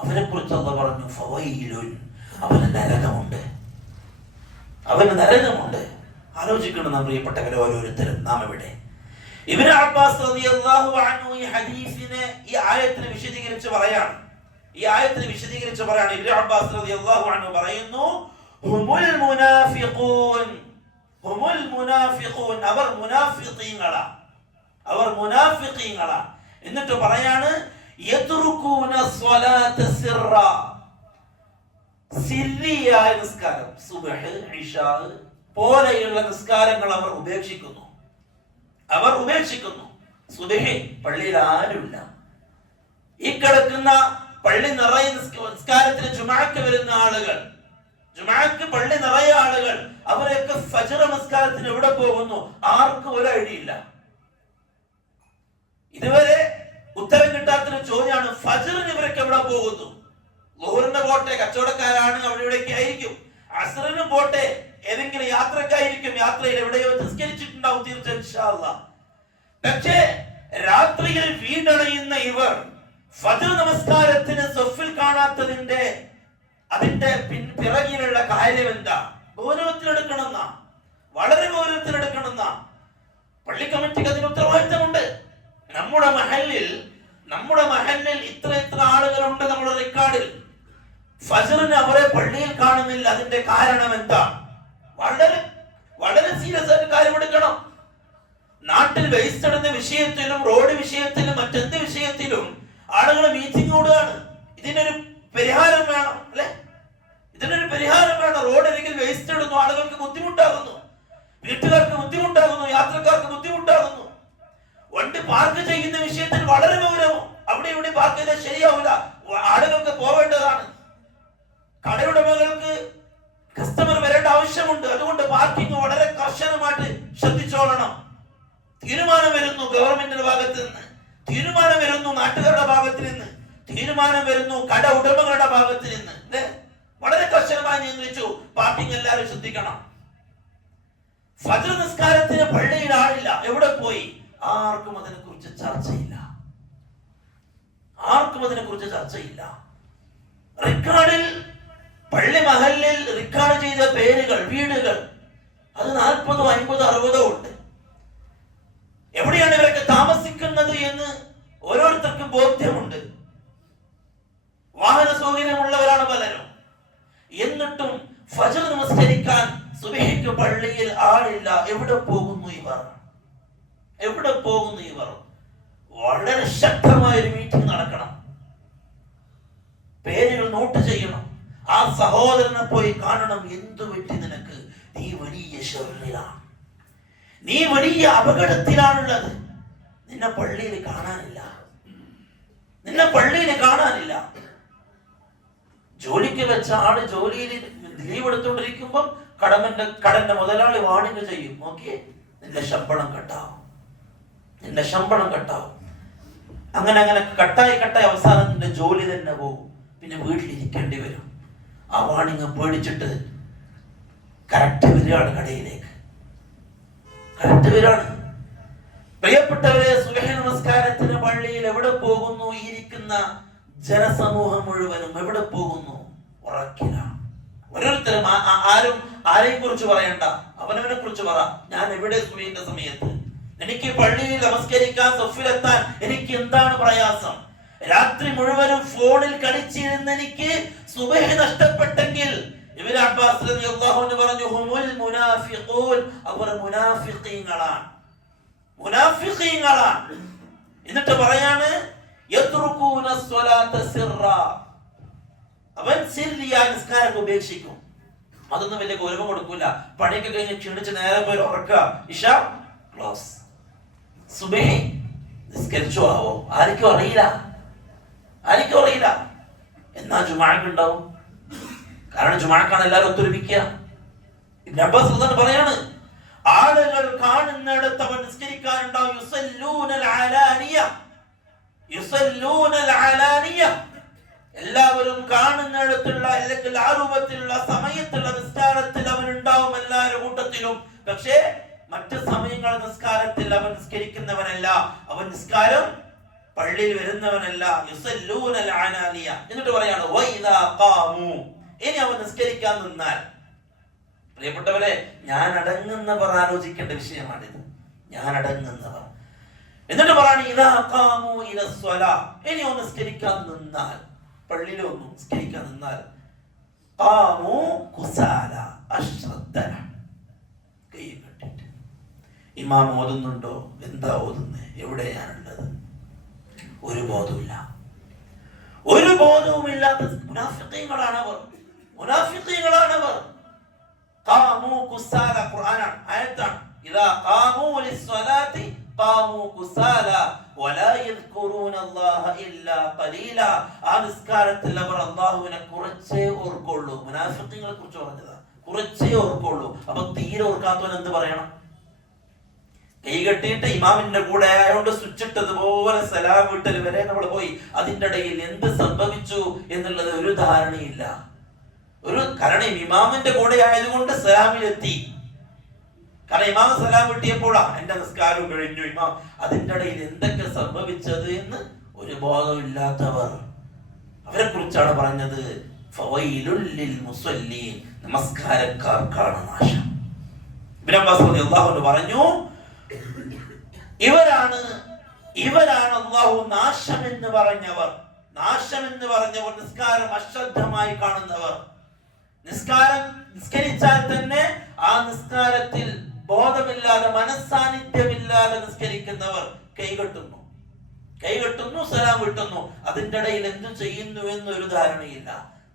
അവനെ കുറിച്ച് അല്ലാഹു പറഞ്ഞു, ഫവൈലുൻ, അവന് നരകമുണ്ട്. ആലോചിക്കണം നാം പ്രിയപ്പെട്ടവരെ, ഓരോരുത്തരും നാം എവിടെ, ഇബ്നു അബ്ബാസ് റളിയല്ലാഹു അൻഹു ഈ ഹദീസിനെ ഈ ആയത്തിനെ വിശദീകരിച്ച് പറയാണ്. ഇബ്നു അബ്ബാസ് റളിയല്ലാഹു അൻഹു പറയുന്നു, ഹുമുൽ മുനാഫിഖൂൻ, അവർ മുനാഫിഖീങ്ങളാ. എന്നിട്ട് പറയാണ്, യത്റുകൂന സ്വലാത സിർറ, സിർറിയായ നിസ്കാരം, സുബ്ഹ് ഇശാ പോലെയുള്ള നിസ്കാരങ്ങൾ അവർ ഉപേക്ഷിക്കുന്നു. സുബ്ഹി പള്ളിയിൽ ആരുമില്ല, ഈ കിടക്കുന്ന പള്ളി നിറയെ നിസ്കാരത്തിന് ജുമുഅക്ക് വരുന്ന ആളുകൾ, ജുമുഅക്ക് പള്ളി നിറയെ ആളുകൾ, അവരൊക്കെ ഫജ്ർ നമസ്കാരത്തിന് എവിടെ പോകുന്നു? ആർക്കും ഒരു ഐഡിയ ഇല്ല. ഇതുവരെ ഉത്തരം കിട്ടാത്തൊരു ചോദ്യമാണ്, ഫജ്റിന് ഇവരൊക്കെ എവിടെ പോകുന്നു? ളുഹറിന് പോട്ടെ, കച്ചവടക്കാരാണ്, അവിടെ ഇവിടേക്ക് ആയിരിക്കും. അസ്റിന് പോട്ടെ, ഏതെങ്കിലും യാത്രക്കായിരിക്കും, യാത്രയിൽ എവിടെയോ നിസ്കരിച്ചിട്ടുണ്ടാവും തീർച്ചയായും ഇൻഷാ അല്ലാഹ്. പക്ഷേ രാത്രിയിൽ വീടണയുന്ന ഇവർ ഫജ്ർ നമസ്കാരത്തിന് സഫിൽ കാണാത്തതിന്റെ അതിന്റെ പിറകിലുള്ള കാര്യം എന്താ? ഗൗരവത്തിലെടുക്കണമെന്ന, വളരെ ഗൗരവത്തിലെടുക്കണമെന്ന. പള്ളി കമ്മിറ്റിക്ക് അതിന് ഉത്തരവാദിത്തമുണ്ട്. നമ്മുടെ മഹല്ലിൽ ഇത്ര ആളുകളുണ്ട് നമ്മുടെ റെക്കോർഡിൽ. ഫജ്റിന് അവരെ പള്ളിയിൽ കാണുന്നില്ല. അതിന്റെ കാരണം എന്താ? വളരെ വളരെ സീരിയസ് ആയിട്ട് കാര്യമെടുക്കണം. നാട്ടിൽ വേസ്റ്റ് ഇടുന്ന വിഷയത്തിലും റോഡ് വിഷയത്തിലും മറ്റെന്ത് വിഷയത്തിലും ആളുകൾ മീറ്റിംഗ് കൂടുകയാണ്. ഇതിനൊരു പരിഹാരം വേണം, അല്ലെ? റോഡരികിൽ വേസ്റ്റ് ഇടുന്നു, ആളുകൾക്ക് ബുദ്ധിമുട്ടാകുന്നു, വീട്ടുകാർക്ക് ബുദ്ധിമുട്ടാകുന്നു, യാത്രക്കാർക്ക് ബുദ്ധിമുട്ടാകുന്നു. വണ്ടി പാർക്ക് ചെയ്യുന്ന വിഷയത്തിൽ വളരെ ഗൗരവം. അവിടെ ഇവിടെ പാർക്ക് ചെയ്താൽ ശരിയാവില്ല, ആളുകൾക്ക് പോവേണ്ടതാണ്. കടയുടമകൾക്ക് കസ്റ്റമർ വരേണ്ട ആവശ്യമുണ്ട്. അതുകൊണ്ട് പാർക്കിംഗ് വളരെ കർശനമായിട്ട് ശ്രദ്ധിച്ചോളണം. തീരുമാനം വരുന്നു ഗവൺമെന്റിന്റെ ഭാഗത്ത് നിന്ന്, തീരുമാനം വരുന്നു നാട്ടുകാരുടെ ഭാഗത്ത് നിന്ന്, തീരുമാനം വരുന്നു കട ഉടമകളുടെ ഭാഗത്ത് നിന്ന്. വളരെ കർശനമായി നിയന്ത്രിച്ചു. പാർക്കിംഗ് എല്ലാവരും ശ്രദ്ധിക്കണം. ഫജ്ർ നിസ്കാരത്തിന് പള്ളിയിൽ ആളില്ല, എവിടെ പോയി? ആർക്കും അതിനെക്കുറിച്ച് ചർച്ചയില്ല. റിക്കാർഡിൽ പള്ളി മഹല്ലിൽ റിക്കാർഡ് ചെയ്ത പേരുകൾ, വീടുകൾ, അത് 40, 50, 60 ഉണ്ട്. എവിടെയാണ് ഇവരൊക്കെ താമസിക്കുന്നത് എന്ന് ഓരോരുത്തർക്കും ബോധ്യമുണ്ട്. വാഹന സൗകര്യമുള്ളവരാണ് പലരും. എന്നിട്ടും ഫജ്ർ നമസ്കരിക്കാൻ സുബ്ഹിക്ക് പള്ളിയിൽ ആളില്ല. എവിടെ പോകുന്നു ഇവർ? വളരെ ശക്തമായ ഒരു മീറ്റിംഗ് നടക്കണം. പേരുകൾ നോട്ട് ചെയ്യണം. ആ സഹോദരനെ പോയി കാണണം. എന്തു പറ്റി നിനക്ക്? നീ വലിയ ശർറിലാണ്, നീ വലിയ അപകടത്തിലാണുള്ളത്. നിന്നെ പള്ളിയിൽ കാണാനില്ല. ജോലിക്ക് വെച്ച ആള് ജോലിയിൽ ലീവ് എടുത്തുകൊണ്ടിരിക്കുമ്പം കടന്റെ മുതലാളി വാണിംഗ് ചെയ്യും, നോക്കിയേ നിന്റെ ശമ്പളം കട്ടാവും. അങ്ങനെ കട്ടായി അവസാനം നിന്റെ ജോലി തന്നെ പോകും. പിന്നെ വീട്ടിലിരിക്കേണ്ടി വരും. ആ വാണിംഗ് പേടിച്ചിട്ട് കറക്റ്റ് വരികയാണ് കടയിലേക്ക്. പ്രിയപ്പെട്ടവരെ, സുബ്ഹ് നമസ്കാരത്തിന് പള്ളിയിൽ എവിടെ പോകുന്നു? ഇരിക്കുന്ന ജനസമൂഹം മുഴുവനും എവിടെ പോകുന്നു? ഉറക്കിലാണ്. ഓരോരുത്തരും ആരെയും കുറിച്ച് പറയണ്ട, അവനവനെ കുറിച്ച് പറ. ഞാൻ എവിടെ സുബ്ഹിന്റെ സമയത്ത്? എനിക്ക് പള്ളിയിൽ നമസ്കരിക്കാൻ സഫിലെത്താൻ എനിക്ക് എന്താണ് പ്രയാസം? രാത്രി മുഴുവനും ഫോണിൽ കളിച്ചിരുന്ന് എനിക്ക് സുബ്ഹ് നഷ്ടപ്പെട്ടെങ്കിൽ ഇബ്നു അബ്ബാസ് റളിയല്ലാഹു അൻഹു പറഞ്ഞു, ഹുമുൽ മുനാഫിഖൂൻ, അവർ മുനാഫിഖീങ്ങളാണ്. എന്നിട്ട് പറയാണ്, യത്റുകൂന സ്വലാത സിർറ, അവൻ സിർറിയായ നിസ്കാരം ഉപേക്ഷിക്കും. അതൊന്നും വലിയ ഗൗരവം കൊടുക്കൂല. പണിയൊക്കെ കഴിഞ്ഞ് ക്ഷീണിച്ച് നേരെ പോയി ഉറക്കുക, ഇശാ ക്ലോസ്. സുബ്ഹി നിസ്കരിച്ചോ ആവോ? ആർക്കും അറിയില്ല. എന്നാ ജുമുഅക്കുണ്ടാവും. കാരണം ജുമുഅക്കാണ് എല്ലാവരും ഒത്തൊരുമിക്കുക. ഇബ്നു അബ്ബാസ് റളിയല്ലാഹു പറയാണ്, ആളുകൾ കാണുന്നിടത്ത് അവൻ നിസ്കരിക്കാനുണ്ടാവും. യുസല്ലൂനൽ അലാനിയ, എല്ലാവരും കാണുന്നിടത്തുള്ള അല്ലെങ്കിൽ ആ രൂപത്തിലുള്ള സമയത്തുള്ള നിസ്കാരത്തിൽ അവൻ ഉണ്ടാവും എല്ലാവരുടെ കൂട്ടത്തിലും. പക്ഷേ മറ്റു സമയങ്ങൾ നിസ്കാരത്തിൽ അവൻ നിസ്കരിക്കുന്നവനല്ല, അവൻ നിസ്കാരം പള്ളിയിൽ വരുന്നവനല്ല. യുസല്ലൂനൽ അലാനിയ. എന്നിട്ട് പറയാണ്, വഇദാ ഖാമു, ഇനി അവൻ നിസ്കരിക്കാൻ നിന്നാൽ. പ്രിയപ്പെട്ടവരെ, ഞാൻ അടങ്ങുന്നവർ ആലോചിക്കേണ്ട വിഷയമാണിത്. ഞാൻ അടങ്ങുന്നവർ എന്നിട്ട് പറയാണ് ഇദാ ഖാമു ഇലസ്വലാ, ഇനി ഒന്ന് നിസ്കരിക്കാൻ നിന്നാൽ, പള്ളിയിലൊന്നും നിസ്കരിക്കാൻ നിന്നാൽ, ഖാമു കുസാല, അശ്രദ്ധരാണ്, കൈ കെട്ടിട്ട്. ഇമാം ഓതുന്നുണ്ടോ? എന്താ ഓതുന്നത്? എവിടെയാണുള്ളത്? ഒരു ബോധവുമില്ല, ഒരു ബോധവുമില്ലാത്ത മുനാഫിഖീങ്ങളാണവർ, മുനാഫിഖീങ്ങളാണവർ. ഖാമു കുസാല, ഖുർആനാണ്, ആയത്താണ്. ഇദാ ഖാമു ലിസ്സലാത്തി ഖാമു കുസാല വലാ യദ്കുറൂനല്ലാഹ ഇല്ലാ ഖലീല. ആ നിസ്കാരത്തിൽ അവർ അല്ലാഹുവിനെ കുറച്ചേ ഓർക്കുള്ളൂ. മുനാഫിഖീങ്ങളെ കുറിച്ച് പറഞ്ഞതാ, കുറച്ചേ ഓർക്കുള്ളൂ. അപ്പൊ തീരെ ഓർക്കാത്തവൻ എന്ത് പറയണം? കൈ കെട്ടിയിട്ട് ഇമാമിന്റെ കൂടെ ആയതുകൊണ്ട് സ്വിച്ച് ഇട്ടതുപോലെ സലാം വീട്ടൽ വരെ നമ്മൾ പോയി. അതിന്റെ ഇടയിൽ എന്ത് സംഭവിച്ചു എന്നുള്ളത് ഒരു ധാരണയില്ല. കാരണം ഇമാമിന്റെ കൂടെ ആയതുകൊണ്ട് സലാമിലെത്തി. കാരണം ഇമാം സലാം വീട്ടിയപ്പോഴാ എന്റെ നിസ്കാരം കഴിഞ്ഞു, ഇമാം അതിന്റെ ഇടയിൽ എന്തൊക്കെ സംഭവിച്ചത് എന്ന് ഒരു ബോധമില്ലാത്തവർ, അവരെ കുറിച്ചാണ് പറഞ്ഞത്. ഫവൈലുൽ ലിൽ മുസല്ലീൻ, നമസ്കാരക്കാർക്കാണ് നാശം. ഇബ്നു അബ്ബാസ് റളിയല്ലാഹു അൻഹു പറഞ്ഞു, ഇവരാണ് അല്ലാഹു നാശം എന്ന് പറഞ്ഞവർ. നാശം എന്ന് പറഞ്ഞവർ നിസ്കാരം അശ്രദ്ധമായി കാണുന്നവർ. നിസ്കരിച്ചാൽ തന്നെ ആ നിസ്കാരത്തിൽ ബോധമില്ലാതെ, മനസ്സാന്നിധ്യമില്ലാതെ നിസ്കരിക്കുന്നവർ കൈകെട്ടുന്നു, സലാം വിട്ടുന്നു. അതിന്റെ ഇടയിൽ എന്തു ചെയ്യുന്നു എന്നൊരു ധാരണയില്ല.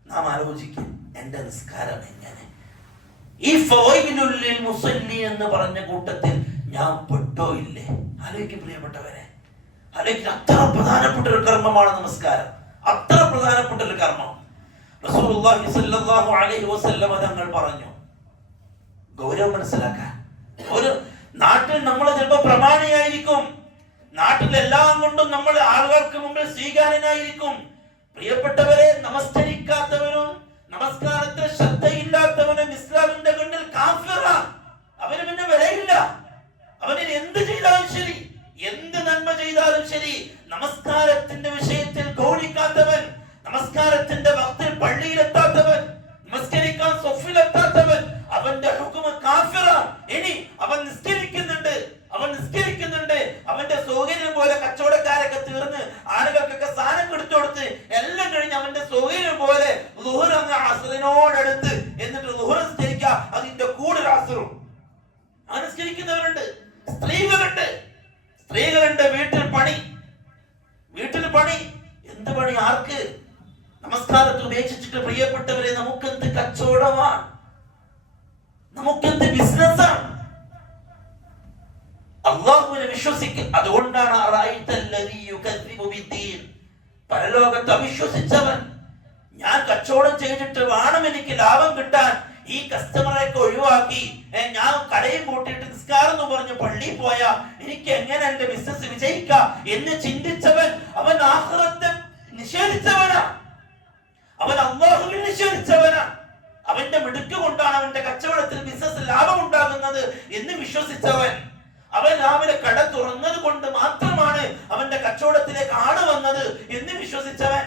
നാം ആലോചിക്കും, എന്റെ നിസ്കാരം എങ്ങനെ? ഈ ഫവൈലുൽ ലിൽ മുസല്ലീൻ എന്ന് പറഞ്ഞ കൂട്ടത്തിൽ ഞാൻ പെട്ടോ ഇല്ലേ? ആലോചിക്കും പ്രിയപ്പെട്ടവരെ, ആലോചിക്കും. അത്ര പ്രധാനപ്പെട്ട ഒരു കർമ്മമാണ് നമസ്കാരം, അത്ര പ്രധാനപ്പെട്ട ഒരു കർമ്മം. റസൂലുള്ളാഹി സ്വല്ലല്ലാഹു അലൈഹി വസല്ലം തങ്ങൾ പറഞ്ഞു, ഗൗരവം മനസ്സിലാക്കാൻ. ഒരു നാട്ടിൽ നമ്മൾ ചിലപ്പോൾ പ്രമാണിയായിരിക്കും, നാട്ടിലെല്ലാം കൊണ്ടും നമ്മൾ ആളുകൾക്ക് മുമ്പിൽ സ്വീകാര്യനായിരിക്കും. പ്രിയപ്പെട്ടവരെ, നമസ്കരിക്കാത്തവരും നമസ്കാരത്തിൽ ശ്രദ്ധയില്ലാത്തവനും ഇസ്ലാമിന്റെ കണ്ണിൽ കാഫിറാണ്. അവന് പിന്നെ വിലയില്ല. അവന് എന്ത് ചെയ്താലും ശരി, എന്ത് നന്മ ചെയ്താലും ശരി, നമസ്കാരത്തിന്റെ വിഷയത്തിൽ ഗൗനിക്കാത്തവൻ, നമസ്കാരത്തിന്റെ വക്തിൽ പള്ളിയിലെത്താത്തവൻ, നമസ്കരിക്കാൻ സ്വഫിലെത്താത്തവൻ, അവന്റെ ഹുക്മ കാഫിറാണ്. ഇനി അവൻ നിസ്കരിക്കുന്നുണ്ട്, അവന്റെ സൗകര്യം പോലെ കച്ചവടക്കാരൊക്കെ തീർന്ന് ആളുകൾക്കൊക്കെ സാധനം കൊടുത്തു കൊടുത്ത് എല്ലാം കഴിഞ്ഞ് അവന്റെ സൗകര്യം പോലെ ളുഹർ അങ്ങ് അസ്റിനോടടുത്ത് എന്നിട്ട് ളുഹർ നിസ്കരിക്കുക, അതിന്റെ കൂടെ അസ്റും അനുസ്കരിക്കുന്നവരുണ്ട്. സ്ത്രീകളുണ്ട് വീട്ടിൽ പണി. എന്ത് പണി? ആർക്ക്? നമസ്കാരത്തിൽ ഉപേക്ഷിച്ചിട്ട് പ്രിയപ്പെട്ടവരെ, നമുക്കെന്ത് കച്ചവടമാണ്, നമുക്കെന്ത് ബിസിനസ്സാണ്? അല്ലാഹുവിനെ വിശ്വസിക്കും. അതുകൊണ്ടാണ് പരലോകത്ത് അവിശ്വസിച്ചവൻ, ഞാൻ കച്ചവടം ചെയ്തിട്ട് വേണം എനിക്ക് ലാഭം കിട്ടാൻ, ഈ കസ്റ്റമറെയൊക്കെ ഒഴിവാക്കി ഞാൻ കടയും പൂട്ടിയിട്ട് നിസ്കാരം എന്ന് പറഞ്ഞ് പള്ളിയിൽ പോയാ എനിക്ക് എങ്ങനെ എന്റെ ബിസിനസ് വിജയിക്കാം എന്ന് ചിന്തിച്ചവൻ, അവൻ ആഖിറത്തെ നിഷേധിച്ചവനാ, അവൻ അല്ലാഹുവിനെ നിഷേധിച്ചവനാ. അവന്റെ മിടുക്ക് കൊണ്ടാണ് അവന്റെ കച്ചവടത്തിൽ ബിസിനസ് ലാഭം ഉണ്ടാകുന്നത് എന്ന് വിശ്വസിച്ചവൻ, അവൻ രാവിലെ കട തുറന്നത് കൊണ്ട് മാത്രമാണ് അവന്റെ കച്ചവടത്തിലേക്ക് ആള് വന്നത് എന്ന് വിശ്വസിച്ചവൻ,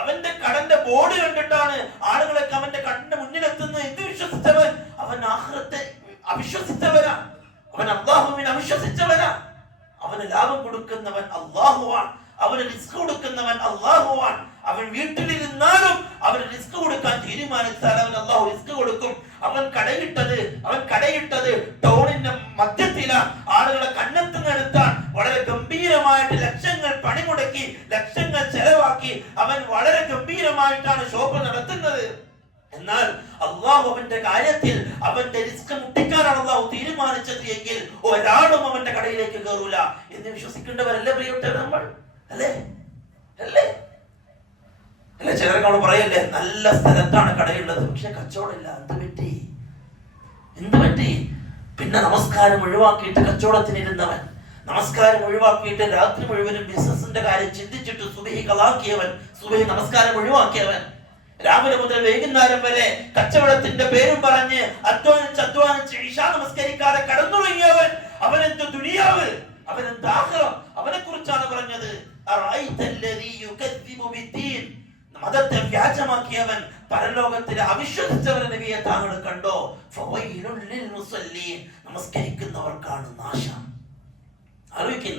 അവന്റെ കടന്റെ ബോർഡ് കണ്ടിട്ടാണ് ആളുകളൊക്കെ അവന്റെ കടന്റെ മുന്നിലെത്തുന്നത് എന്ന് വിശ്വസിച്ചവൻ, അവൻ ആഖിറത്തെ അവിശ്വസിച്ചവനാ, അവൻ അല്ലാഹുവിനെ അവിശ്വസിച്ചവനാ. അവന് ലാഭം കൊടുക്കുന്നവൻ അല്ലാഹുവാണ്, അവന് റിസ്ക് കൊടുക്കുന്നവൻ അല്ലാഹുവാണ്. അവൻ വീട്ടിലിരുന്നാലും അവന് റിസ്ക് കൊടുക്കാൻ തീരുമാനിച്ചാൽ അവൻ അല്ലാഹു റിസ്ക് കൊടുക്കും. അവൻ കടയിട്ടത് ടൗണിന്റെ മധ്യത്തിലാണ്, ആളുകളെ കണ്ണെത്തുന്നെടുത്താൻ വളരെ ഗംഭീരമായിട്ട് ലക്ഷങ്ങൾ പണിമുടക്കി, ലക്ഷങ്ങൾ ചെലവാക്കി അവൻ വളരെ ഗംഭീരമായിട്ടാണ് ഷോപ്പ് നടത്തുന്നത്. എന്നാൽ അല്ലാഹു അവന്റെ കാര്യത്തിൽ അവന്റെ റിസ്ക് മുട്ടിക്കാനാണ് അല്ലാഹു തീരുമാനിച്ചത് എങ്കിൽ ഒരാളും അവന്റെ കടയിലേക്ക് കയറൂല എന്ന് വിശ്വസിക്കേണ്ടവരല്ലേ പ്രിയപ്പെട്ടവർ നമ്മൾ? അല്ലേ? ചിലർക്ക് നമ്മൾ പറയല്ലേ, നല്ല സ്ഥലത്താണ് കടയുള്ളത്, പക്ഷെ കച്ചവടമില്ല. എന്ത് പറ്റി? പിന്നെ നമസ്കാരം ഒഴിവാക്കിയിട്ട് കച്ചവടത്തിനിരുന്നവൻ, നമസ്കാരം ഒഴിവാക്കിയിട്ട് രാത്രി മുഴുവനും ബിസിനസിന്റെ കാര്യം ചിന്തിച്ചിട്ട് സുബഹി കളാക്കിയവൻ, സുബഹി നമസ്കാരം ഒഴിവാക്കിയവൻ, രാവിലെ മുതൽ വൈകുന്നേരം വരെ കച്ചവടത്തിന്റെ പേരും പറഞ്ഞ് അധ്വാനിച്ച് ഇശാ നമസ്കരിക്കാതെ കടന്നുറങ്ങിയവൻ, അവനെന്ത് ദുനിയാവ്, അവനെന്ത് ആഖിറം, അവനെ കുറിച്ചാണ് പറഞ്ഞത്. മതത്തെ വ്യാജമാക്കിയവൻ, പരലോകത്തിലെ അവിശ്വസിച്ചവരെ നബിയെ താങ്കൾ കണ്ടോ? ഫവൈലുൽ ലിൽ മുസല്ലീൻ, നമസ്കരിക്കുന്നവർക്കാണ് നാശം. ആലോചിക്കും,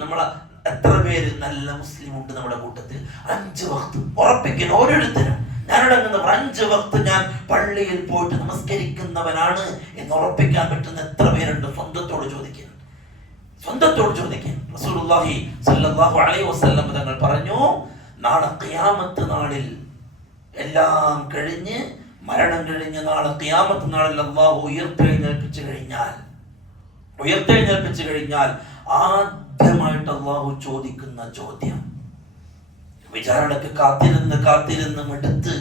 എത്ര പേര് നല്ല മുസ്ലിം ഉണ്ട് നമ്മുടെ കൂട്ടത്തിൽ? 5 വക്ത് ഉറപ്പിക്കുന്ന ഓരോരുത്തരും ഞാനടങ്ങുന്നവർ 5 വക്ത് ഞാൻ പള്ളിയിൽ പോയിട്ട് നമസ്കരിക്കുന്നവനാണ് എന്ന് ഉറപ്പിക്കാൻ പറ്റുന്ന എത്ര പേരുണ്ട്? സ്വന്തത്തോട് ചോദിക്കാൻ. റസൂലുള്ളാഹി സ്വല്ലല്ലാഹു അലൈഹി വസല്ലം തങ്ങൾ പറഞ്ഞു, നാളെ ഖിയാമത്ത് നാളിൽ എല്ലാം കഴിഞ്ഞ് മരണം കഴിഞ്ഞ് നാളെ ഖിയാമത്ത് നാളിൽ അല്ലാഹു ഉയർത്തെഴുന്നേൽപ്പിച്ചു കഴിഞ്ഞാൽ ആദ്യമായിട്ട് അല്ലാഹു ചോദിക്കുന്ന ചോദ്യം, വിചാരണക്ക് കാത്തിരുന്ന് മടുത്ത്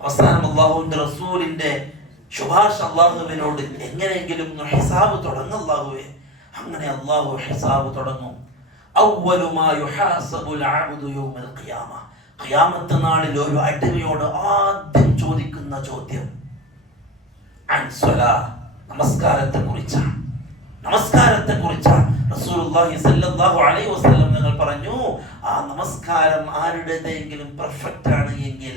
അവസാനം അല്ലാഹുവിന്റെ റസൂലിന്റെ ശുപാർശ അല്ലാഹുവിനോട് എങ്ങനെയെങ്കിലും ഹിസാബ് തുടങ്ങല്ലാഹുവേ. അങ്ങനെ അല്ലാഹു ഹിസാബ് തുടങ്ങും. അവ്വലു മാ യുഹാസബുൽ അബ്ദു യൗമൽ ഖിയാമ, ഖിയാമത്ത് നാളിൽ ഒരു അടിമയോട് ആദ്യം ചോദിക്കുന്ന ചോദ്യം അൻ സ്വലാ, നമസ്കാരത്തെ കുറിച്ചാണ്. റസൂലുള്ളാഹി സ്വല്ലല്ലാഹു അലൈഹി വസല്ലം തങ്ങൾ പറഞ്ഞു, ആ നമസ്കാരം ആരുടേതെങ്കിലും പെർഫെക്റ്റ് ആണ് എങ്കിൽ,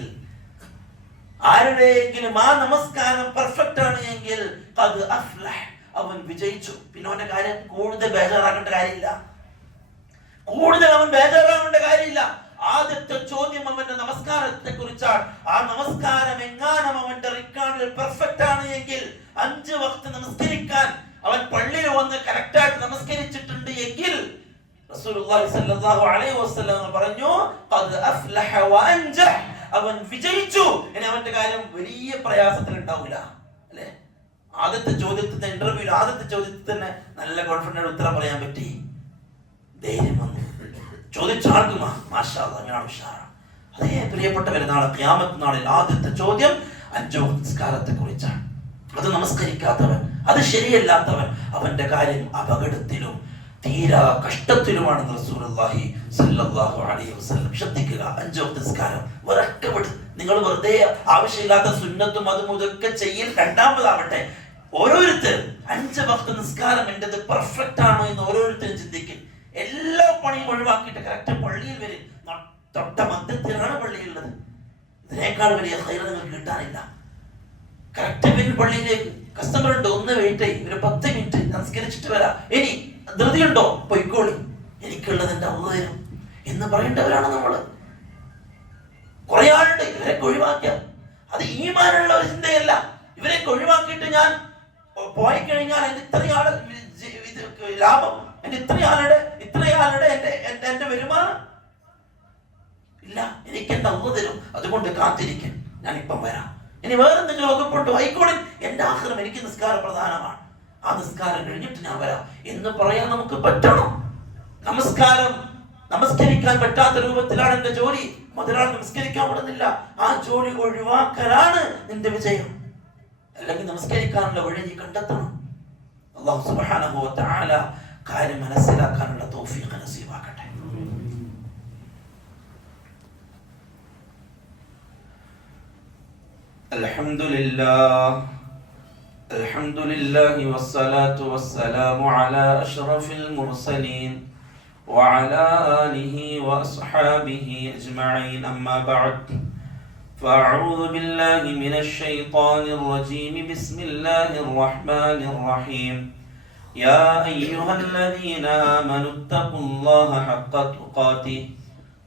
ഖദ് അഫ്ലഹ്, അവൻ വിജയിച്ചു. പിന്നെ അവന്റെ കാര്യം കൂടുതൽ ബേജാറാകേണ്ട കാര്യമില്ല. ആദ്യത്തെ ചോദ്യം അവന്റെ നമസ്കാരത്തെ കുറിച്ചാണ്. ആ നമസ്കാരം എങ്ങാനും അവന്റെ റിക്കാർഡിൽ പെർഫെക്റ്റ് ആണ് എങ്കിൽ, 5 വക്ത് നമസ്കരിക്കാൻ അവൻ പള്ളിയിൽ വന്ന് കറക്റ്റായിട്ട് നമസ്കരിച്ചിട്ടുണ്ട് എങ്കിൽ റസൂലുള്ളാഹി സ്വല്ലല്ലാഹു അലൈഹി വസല്ലം പറഞ്ഞു, ഖദ് അഫ്ലഹ വഅൻജഹ, അവൻ വിജയിച്ചു. ഇനി അവന്റെ കാര്യം വലിയ പ്രയാസത്തിൽ ഉണ്ടാവില്ല അല്ലേ? ആദ്യത്തെ ചോദ്യത്തിന്റെ ഇന്റർവ്യൂവിൽ ആദ്യത്തെ ചോദ്യത്തിൽ തന്നെ നല്ല കോൺഫിഡന്റ് ഉത്തരം പറയാൻ പറ്റി. ധൈര്യം വന്നു. ചോദിച്ച ആൾക്ക് മാഷാ അല്ലാഹ് ഞാൻ ഉഷാറാണ്. അതേ പ്രിയപ്പെട്ടവരെ, നാളെ ഖിയാമത്ത് നാളിൽ ആദ്യത്തെ ചോദ്യം 5 വക്ത് നിസ്കാരത്തെ കുറിച്ചാണ്. അത് നമസ്കരിക്കാത്തവൻ, അത് ശരിയല്ലാത്തവൻ, അവന്റെ കാര്യം അപകടത്തിലും തീരാ കഷ്ടത്തിലുമാണെന്ന് റസൂലുള്ളാഹി സ്വല്ലല്ലാഹു അലൈഹി വസല്ലം. ശ്രദ്ധിക്കുക, 5 വക്ത് നിസ്കാരം നിങ്ങൾ വെറുതെ ആവശ്യമില്ലാത്ത സുന്നത്തും അതും ഇതൊക്കെ ചെയ്യൽ രണ്ടാമതാവട്ടെ. ഓരോരുത്തരും 5 വക്ത് നിസ്കാരം എന്റേത് പെർഫെക്റ്റ് ആണോ എന്ന് ഓരോരുത്തരും ചിന്തിക്കും. എല്ലാ പണിയും ഒഴിവാക്കിയിട്ട് കറക്റ്റ് പള്ളിയിൽ വരും. തൊട്ട മധ്യത്തിലാണ് പള്ളിയുള്ളത്. ഇതിനേക്കാൾ വലിയ ഖൈർ നിങ്ങൾക്ക് കിട്ടാനില്ല. കറക്റ്റ് പിന്നെ പള്ളിയിലേക്ക് കസ്റ്റമർ ഉണ്ട്, ഒന്ന് വെയിറ്റ് ചെയ്യും, ഒരു 10 മിനിറ്റ് നമസ്കരിച്ചിട്ട് വരാം, ഇനി ധൃതിയുണ്ടോ പൊയ്ക്കോളി, എനിക്കുള്ളത് എന്റെ അള്ളാഹു തരും എന്ന് പറയേണ്ടവരാണ് നമ്മള്. കുറെ ആളുണ്ട്, ഇവരൊക്കെ ഒഴിവാക്കിയ അത് ഈമാനുള്ള ഒരു ചിന്തയല്ല. ഇവരൊക്കെ ഒഴിവാക്കിയിട്ട് ഞാൻ പോയി കഴിഞ്ഞാൽ എന്റെ ഇത്രയാള് ലാഭം, എന്റെ ഇത്രയാളുടെ എന്റെ വരുമാനം ഇല്ല, എനിക്ക് എന്റെ അള്ളാഹു തരും, അതുകൊണ്ട് കാത്തിരിക്കാൻ ഞാനിപ്പം വരാം. ഇനി വേറെ എന്തെങ്കിലും വകുപ്പുണ്ടോ ആയിക്കോളെ, എന്റെ ആഖിറം, എനിക്ക് നിസ്കാരം പ്രധാനമാണ്, ആ നിസ്കാരം കഴിഞ്ഞിട്ട് ഞാൻ വരാം എന്ന് പറയാൻ നമുക്ക് പറ്റണം. നമസ്കരിക്കാൻ പറ്റാത്ത രൂപത്തിലാണ് എന്റെ ജോലി, മുതലാളി നമസ്കരിക്കാൻ വിടുന്നില്ല, ആ ജോലി ഒഴിവാക്കലാണ് നിന്റെ വിജയം. അല്ലെങ്കിൽ നമസ്കരിക്കാനുള്ള വഴി നീ കണ്ടെത്തണം. അല്ലാഹു സുബ്ഹാനഹു വ തആല കാര്യം മനസ്സിലാക്കാനുള്ള തൗഫീഖ് നസീബാക്കട്ടെ. അൽഹംദുലില്ലാഹി വസ്സലാത്തു വസ്സലാമു അലാ അഷ്റഫിൽ മുർസലീൻ വഅലാ ആലിഹി വഅസ്ഹാബിഹി അജ്മഈൻ. അമ്മാ ബഅദ്. ഫഅഊദു ബില്ലാഹി മിനശ് ശൈത്വാനിർ റജീം. ബിസ്മില്ലാഹിർ റഹ്മാനിർ റഹീം. യാ അയ്യുഹല്ലദീന ആമനൂ ഇത്തഖുല്ലാഹ ഹഖ്ക തുഖാതിഹി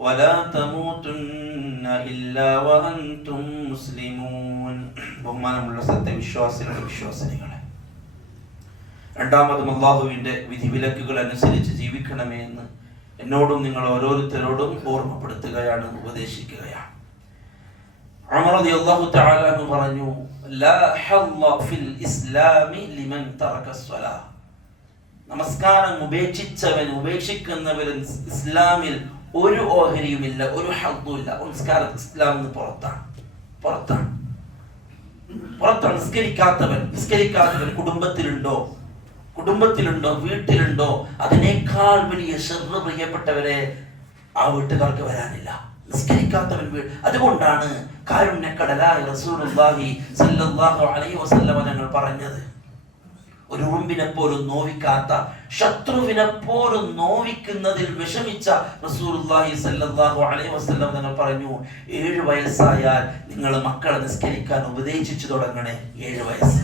വലാ തമൂതുന്ന ഇല്ലാ വഅൻതും മുസ്ലിമൂൻ. ബഹുമാനമുള്ള സത്യവിശ്വാസികളെ, വിശ്വാസിനികളെ, രണ്ടാമതും അല്ലാഹുവിന്റെ വിധിവിലക്കുകൾ അനുസരിച്ച് ജീവിക്കണമേ എന്ന് എന്നോടും നിങ്ങൾ ഓരോരുത്തരോടും ഓർമ്മപ്പെടുത്തുകയാണ്, ഉപദേശിക്കുകയാണ്. ഉമർ റളിയല്ലാഹു തആല അൻഹു പറഞ്ഞു, ലാ ഹല്ല ഫിൽ ഇസ്ലാമി ലിമൻ തറക സ്വലാ. നമസ്കാരം ഉപേക്ഷിക്കുന്നവൻ ഇസ്ലാമിൽ ഒരു ഓഹരിയുമില്ല, ഒരു ഹദ്ദുമില്ല. നമസ്കാരം ഇസ്ലാമിൽ നിന്ന് പുറത്താണ്. നിസ്കരിക്കാത്തവൻ കുടുംബത്തിലുണ്ടോ വീട്ടിലുണ്ടോ, അതിനേക്കാൾ വലിയ ശർറ് പ്രിയപ്പെട്ടവരെ ആ വീട്ടുകാർക്ക് വരാനില്ല. നിസ്കരിക്കാത്തവൻ അതുകൊണ്ടാണ് കാരുണ്യക്കടലായ റസൂലുള്ളാഹി സ്വല്ലല്ലാഹു അലൈഹി വസല്ലം തങ്ങൾ പറഞ്ഞത്, ഒരു ഉറുമ്പിനെ പോലും നോവിക്കാത്ത, ശത്രുവിനെ പോലും നോവിക്കുന്നതിൽ വിഷമിച്ച റസൂലുള്ളാഹി സ്വല്ലല്ലാഹു അലൈഹി വസല്ലം തങ്ങൾ പറഞ്ഞു, 7 വയസ്സായാൽ നിങ്ങൾ മക്കളെ നിസ്കരിക്കാൻ ഉപദേശിച്ചു തുടങ്ങണേ. 7 വയസ്സ്.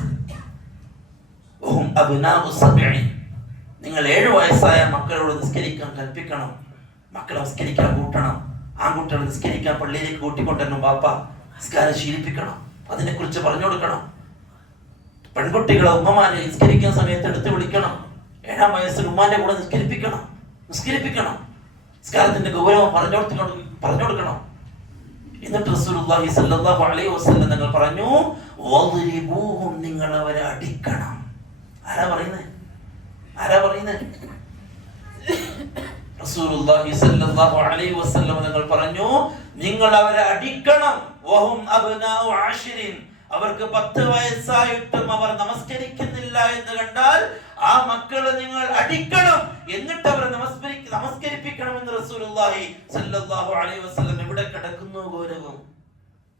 നിങ്ങൾ 7 വയസ്സായ മക്കളോട് നിസ്കരിക്കാൻ കൽപ്പിക്കണം. മക്കളെ നിസ്കരിക്കാൻ കൂട്ടണം. ആൺകുട്ടികളെ നിസ്കരിക്കാൻ പള്ളിയിലേക്ക് കൂട്ടിക്കൊണ്ടുവരണം. ബാപ്പ നിസ്കാരം ശീലിപ്പിക്കണം, അതിനെക്കുറിച്ച് പറഞ്ഞു കൊടുക്കണം. പെൺകുട്ടികളെ ഉമ്മമാരെ നിസ്കരിക്കുന്ന സമയത്ത് എടുത്ത് വിളിക്കണം. 7-ാം വയസ്സിൽ ഉമ്മാന്റെ കൂടെ നിസ്കരിപ്പിക്കണം. നിസ്കാരത്തിന്റെ ഗൗരവം പറഞ്ഞു കൊടുക്കണം. എന്നിട്ട് റസൂലുള്ളാഹി സ്വല്ലല്ലാഹു അലൈഹി വസല്ലം തങ്ങൾ പറഞ്ഞു, വദ്രിബൂഹും, നിങ്ങൾ അവരെ അടിക്കണം. ആരാ പറയുന്നത്? റസൂലുള്ളാഹി സ്വല്ലല്ലാഹു അലൈഹി വസല്ലം തങ്ങൾ പറഞ്ഞു, നിങ്ങൾ അവരെ അടിക്കണം. വഹും അബ്നാഉ 10, അവർക്ക് 10 വയസ്സായിട്ടും അവർ നമസ്കരിക്കുന്നില്ല എന്ന് കണ്ടാൽ ആ മക്കളെ നിങ്ങൾ അടിക്കണം, എന്നിട്ട് അവരെ നമസ്കരിപ്പിക്കണം എന്ന് റസൂലുള്ളാഹി സ്വല്ലല്ലാഹു അലൈഹി വസല്ലം. ഇവിടെ കിടക്കുന്നു ഗൗരവം.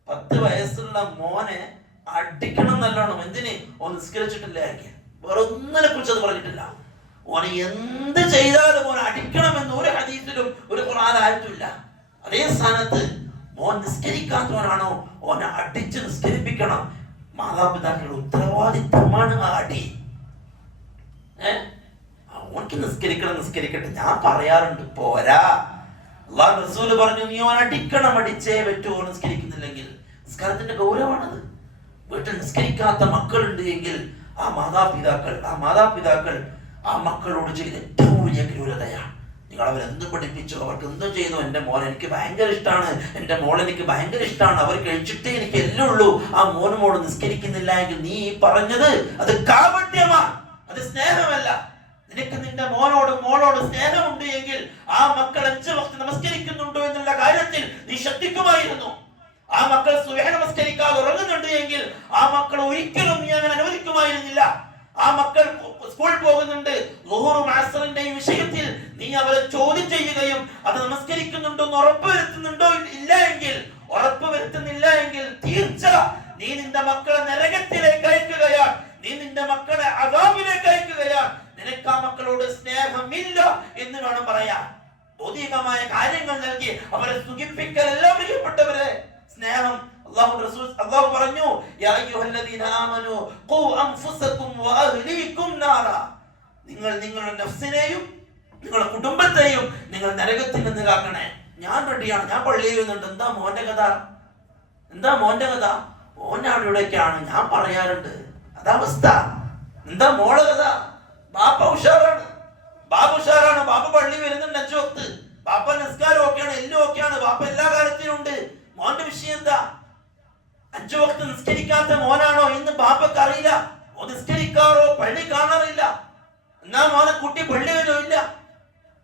10 വയസ്സുള്ള മോനെ അടിക്കണം നല്ലോണം. എന്തിന്? ഓൻ നിസ്കരിച്ചിട്ടില്ല. വേറെ ഒന്നിനെ കുറിച്ച് അത് പറഞ്ഞിട്ടില്ല. ഓനെ എന്ത് ചെയ്താലും ഓനെ അടിക്കണമെന്ന് ഒരു ഹദീസിലും ഒരു ഖുർആൻ ആയത്തുമില്ല. അതേ സ്ഥാനത്ത് മോൻ നിസ്കരിക്കാത്തവനാണോ ഓനെ അടിച്ച് നിസ്കരിപ്പിക്കണം. മാതാപിതാക്കളുടെ ഉത്തരവാദിത്തമാണ് ആ അടി. ഓനക്ക് നിസ്കരിക്കട്ടെ. ഞാൻ പറയാറുണ്ട്, പോരാ. അല്ലാഹു റസൂൽ പറഞ്ഞു, നീ ഓനെ അടിക്കണം, അടിച്ചേ പറ്റൂ. ഓൻ നിസ്കരിക്കുന്നില്ലെങ്കിൽ നിസ്കാരത്തിന്റെ ഗൗരവമാണത്. വീട്ടിൽ നിസ്കരിക്കാത്ത മക്കളുണ്ട് എങ്കിൽ ആ മാതാപിതാക്കൾ ആ മക്കളോട് ചെയ്ത ഏറ്റവും വലിയ ക്രൂരതയാണ്. നിങ്ങൾ അവരെന്തും പഠിപ്പിച്ചു, അവർക്ക് എന്തും ചെയ്തു. എൻ്റെ മോൻ എനിക്ക് ഭയങ്കര ഇഷ്ടമാണ്, എൻ്റെ മോൾ എനിക്ക് ഭയങ്കര ഇഷ്ടമാണ്, അവർ കഴിച്ചിട്ടേ എനിക്ക് എല്ലാം ഉള്ളൂ. ആ മോനോട് നിസ്കരിക്കുന്നില്ല എങ്കിൽ നീ പറഞ്ഞത് അത് കാപട്യമാണ്, അത് സ്നേഹമല്ല. നിനക്ക് നിന്റെ മോളോട് സ്നേഹമുണ്ട് എങ്കിൽ ആ മക്കൾ 5 വക്ത് നമസ്കരിക്കുന്നുണ്ടോ എന്നുള്ള കാര്യത്തിൽ നീ ശ്രദ്ധിക്കുമായിരുന്നു. ആ മക്കൾ സുബഹ് നമസ്കരിക്കാതെ ഉറങ്ങുന്നുണ്ട് എങ്കിൽ ആ മക്കൾ ഒരിക്കലും നീ അങ്ങനെ അനുവദിക്കുമായിരുന്നില്ല. ആ മക്കൾ സ്കൂളിൽ പോകുന്നുണ്ട്, ളുഹറും അസ്റിന്റെയും വിഷയത്തിൽ നീ അവരെ ചോദ്യം ചെയ്യുകയും അത് നമസ്കരിക്കുന്നുണ്ടോ ഉറപ്പുവരുത്തുന്നില്ല എങ്കിൽ തീർച്ച നീ നിന്റെ മക്കളെ നരകത്തിലേക്ക് അയക്കുകയാണ്, നീ നിന്റെ മക്കളെ അദാബിലേക്ക് അയക്കുകയാണ്. നിനക്ക് ആ മക്കളോട് സ്നേഹമില്ല എന്ന് വേണം പറയാൻ. ഭൗതികമായ കാര്യങ്ങൾ നൽകി അവരെ സുഖിപ്പിക്കലല്ല പ്രിയപ്പെട്ടവരെ സ്നേഹം. അല്ലാഹു പറഞ്ഞു, യാ അയ്യുഹല്ലദീന ആമനൂ ഖൂ അൻഫുസകും വഅഹ്ലീകും നാറാ, നിങ്ങൾ നിങ്ങളുടെ നഫ്സിനെയും നിങ്ങളുടെ കുടുംബത്തെയും നിങ്ങൾ നരകത്തിൽ നിന്ന് കാക്കണേ. ഞാൻ റെഡിയാണ്, ഞാൻ പള്ളിയിൽ വരുന്നുണ്ട്. എന്താ മോന്റെ കഥ? ഓൻ അവിടെ ഇവിടെയൊക്കെയാണ്, ഞാൻ പറയാറുണ്ട്. അതവസ്ഥ. എന്താ മോളെ കഥ? ബാപ്പ ഉഷാറാണ്, ബാപ്പ പള്ളി വരുന്നുണ്ട് 5 വക്ത്, ബാപ്പ നിസ്കാരം ഒക്കെയാണ്, എല്ലാം ഒക്കെയാണ്, ബാപ്പ എല്ലാ കാര്യത്തിലും ഉണ്ട്. മോന്റെ വിഷയം എന്താ? 5 വക്ത് നിസ്കരിക്കാത്ത മോനാണോ എന്ന് ബാപ്പക്ക് അറിയില്ല. ഓ നിസ്കരിക്കാറോ പള്ളി കാണാറില്ല. എന്നാ മോനെ കുട്ടി പള്ളി വരുമില്ല.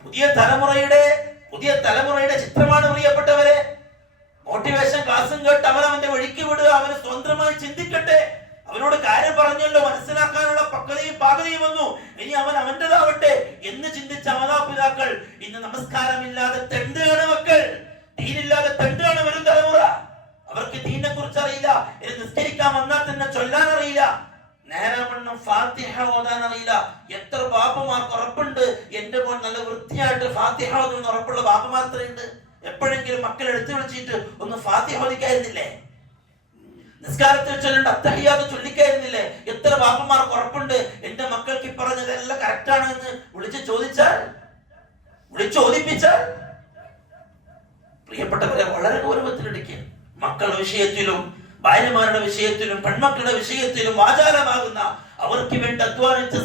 പുതിയ തലമുറയുടെ ചിത്രമാണ് പ്രിയപ്പെട്ടവരെ. മോട്ടിവേഷൻ ക്ലാസ്സും കേട്ട് അവന്റെ വഴിക്ക് വിടുക, അവന് സ്വന്തമായി ചിന്തിക്കട്ടെ. അവനോട് കാര്യം പറഞ്ഞല്ലോ, മനസ്സിലാക്കാനുള്ള പാകതയും വന്നു, ഇനി അവന്റേതാവട്ടെ എന്ന് ചിന്തിച്ച മാതാപിതാക്കൾ ഇന്ന് നമസ്കാരമില്ലാതെ തെണ്ടുകയാണ് മക്കൾ, ദീനില്ലാതെ തെണ്ടുകയാണ് വരും തലമുറ. അവർക്ക് ദീനിനെ കുറിച്ച് അറിയില്ല, നിസ്കരിക്കാൻ വന്നാൽ തന്നെ ചൊല്ലാൻ അറിയില്ല, നേരവണ്ണം ഫാത്തിഹ ഓതാൻ അറിയില്ല. എത്ര ബാപ്പമാർക്ക് ഉറപ്പുണ്ട് എന്റെ മോൻ നല്ല വൃത്തിയായിട്ട് ഫാത്തിഹ ഓതുമെന്ന് ഉറപ്പുള്ള ബാപ്പമാർ എത്രയുണ്ട്? എപ്പോഴെങ്കിലും മക്കൾ എടുത്തു വിളിച്ചിട്ട് ഒന്ന് ഫാത്തിഹ ഓദിക്കായിരുന്നില്ലേ? നിസ്കാരത്തിൽ ചൊല്ലേണ്ട അത്തഹിയ്യാത്ത് ചൊല്ലിക്കായിരുന്നില്ലേ? എത്ര ബാപ്പമാർക്ക് ഉറപ്പുണ്ട് എന്റെ മക്കൾക്ക് ഈ പറഞ്ഞതെല്ലാം കറക്റ്റാണ് എന്ന് വിളിച്ചോദിപ്പിച്ചാൽ? പ്രിയപ്പെട്ടവരെ, വളരെ ഗൗരവത്തിലെടുക്കുക. മക്കളുടെ വിഷയത്തിലും ഭാര്യമാരുടെ വിഷയത്തിലും പെൺമക്കളുടെ വിഷയത്തിലും ആചാരമാകുന്ന, അവർക്ക് വേണ്ടി അധ്വാനിച്ച്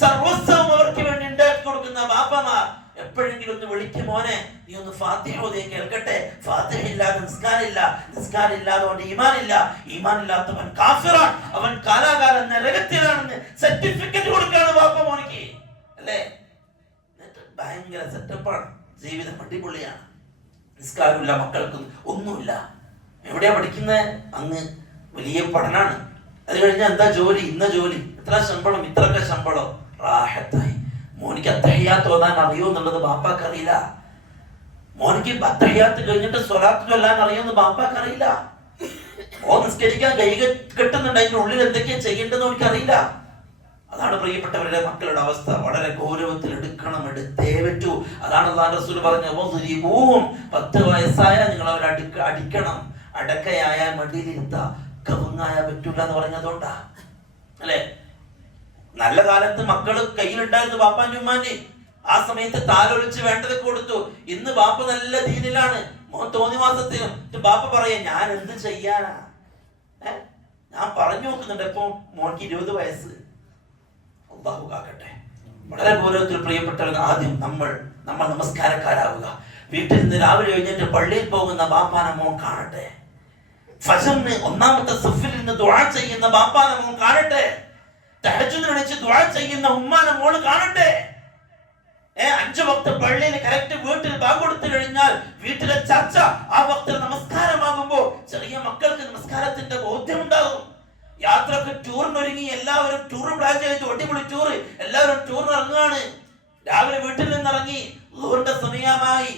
സർവസ്വവും അവർക്ക് വേണ്ടി ഉണ്ടാക്കി കൊടുക്കുന്ന ബാപ്പമാർ എപ്പോഴെങ്കിലും ഒന്ന് വിളിക്കും, മോനെ നീ ഒന്ന് ഫാത്തിഹ ഓതി കേൾക്കട്ടെ. ഫാത്തിഹ ഇല്ലാതെ നിസ്കാരം ഇല്ലാതെ കൊണ്ട് ഈമാനില്ലാത്തവൻ കാഫിറാണ്, അവൻ കാലാകാലം നരകത്തിലാണെന്ന് സർട്ടിഫിക്കറ്റ് കൊടുക്കാണ് ബാപ്പ മോനിക്ക്, അല്ലേ? ഭയങ്കര സെറ്റപ്പാണ്, ജീവിതം അടിപൊളിയാണ്. നിസ്കാരമില്ല, മക്കൾക്ക് ഒന്നുമില്ല. എവിടെയാ പഠിക്കുന്നത്? അങ്ങ് വലിയ പഠനമാണ്. അത് കഴിഞ്ഞാൽ എന്താ ജോലി? ഇന്ന ജോലി, എത്ര ശമ്പളം, ഇത്രയൊക്കെ ശമ്പളം, റാഹത്തായി. മോനിക്ക് അത്തഹിയ്യാത്ത് ഓതാൻ അറിയോ എന്നുള്ളത് ബാപ്പാക്ക് അറിയില്ല. മോനിക്ക് അത്തഹിയ്യാത്ത് കഴിഞ്ഞിട്ട് സ്വലാത്ത് ചൊല്ലാൻ അറിയുമെന്ന് ബാപ്പാക്ക് അറിയില്ല. നിസ്കരിക്കാൻ കൈ കെട്ടുന്നുണ്ട്, അതിന്റെ ഉള്ളിൽ എന്തൊക്കെയാ ചെയ്യേണ്ടതെന്ന് എനിക്കറിയില്ല. അതാണ് പ്രിയപ്പെട്ടവരുടെ മക്കളുടെ അവസ്ഥ. വളരെ ഗൗരവത്തിൽ എടുത്തേ പറ്റൂ. അതാണ് അല്ലാഹു റസൂൽ പറഞ്ഞത്, 10 വയസ്സായ നിങ്ങൾ അവരെ അടിക്കണം. അടക്കയായ മടിയിലിരുത്ത, കവുങ്ങായ പറ്റൂല എന്ന് പറഞ്ഞതുകൊണ്ടാ, അല്ലെ? നല്ല കാലത്ത് മക്കള് കയ്യിലുണ്ടായിരുന്നു ബാപ്പാന്റെ ഉമ്മാന്റെ. ആ സമയത്ത് താലോലിച്ച് വേണ്ടത് കൊടുത്തു. ഇന്ന് ബാപ്പ നല്ല ദീനിലാണ്, മോൻ തോന്നിവാസത്തിനും. ബാപ്പ പറയാ ഞാൻ എന്ത് ചെയ്യാനാ, ഞാൻ പറഞ്ഞു നോക്കുന്നുണ്ട്. ഇപ്പൊ മോൻക്ക് 20 വയസ്സ്. അല്ലാഹു കാക്കട്ടെ. വളരെ ഗൗരവത്തിൽ പ്രിയപ്പെട്ടവർ, ആദ്യം നമ്മൾ നമസ്കാരക്കാരാവുക. വീട്ടിൽ നിന്ന് രാവിലെ എഴുന്നേറ്റ് പള്ളിയിൽ പോകുന്ന ബാപ്പാനെ മോൻ കാണട്ടെ. ഫജ്റിന് ഒന്നാമത്തെ സഫിൽ നിന്ന് ദുആ ചെയ്യുന്ന ബാപ്പാനെ മോൻ കാണട്ടെ. തഹജ്ജുദിന് എണീച്ച് ദുആ ചെയ്യുന്ന ഉമ്മാനെ മോൾ കാണട്ടെ. 5 വക്ത് പള്ളിയിൽ കറക്റ്റ് വീട്ടിൽ ബാങ്ക് കൊടുത്തു കഴിഞ്ഞാൽ വീട്ടിലെ ചർച്ച ആ വക്തിൽ നമസ്കാരമാകുമ്പോ ചെറിയ മക്കൾക്ക് നമസ്കാരത്തിന്റെ ബോധ്യം ഉണ്ടാകും. യാത്രക്ക് ടൂറിനൊരുങ്ങി എല്ലാവരും ടൂർ പ്ലാൻ ചെയ്തു, അടിപൊളി ടൂർ, എല്ലാവരും ടൂറിന് ഇറങ്ങുകയാണ്. രാവിലെ വീട്ടിൽ നിന്ന് ഇറങ്ങി ളുഹറിന്റെ സമയമായി,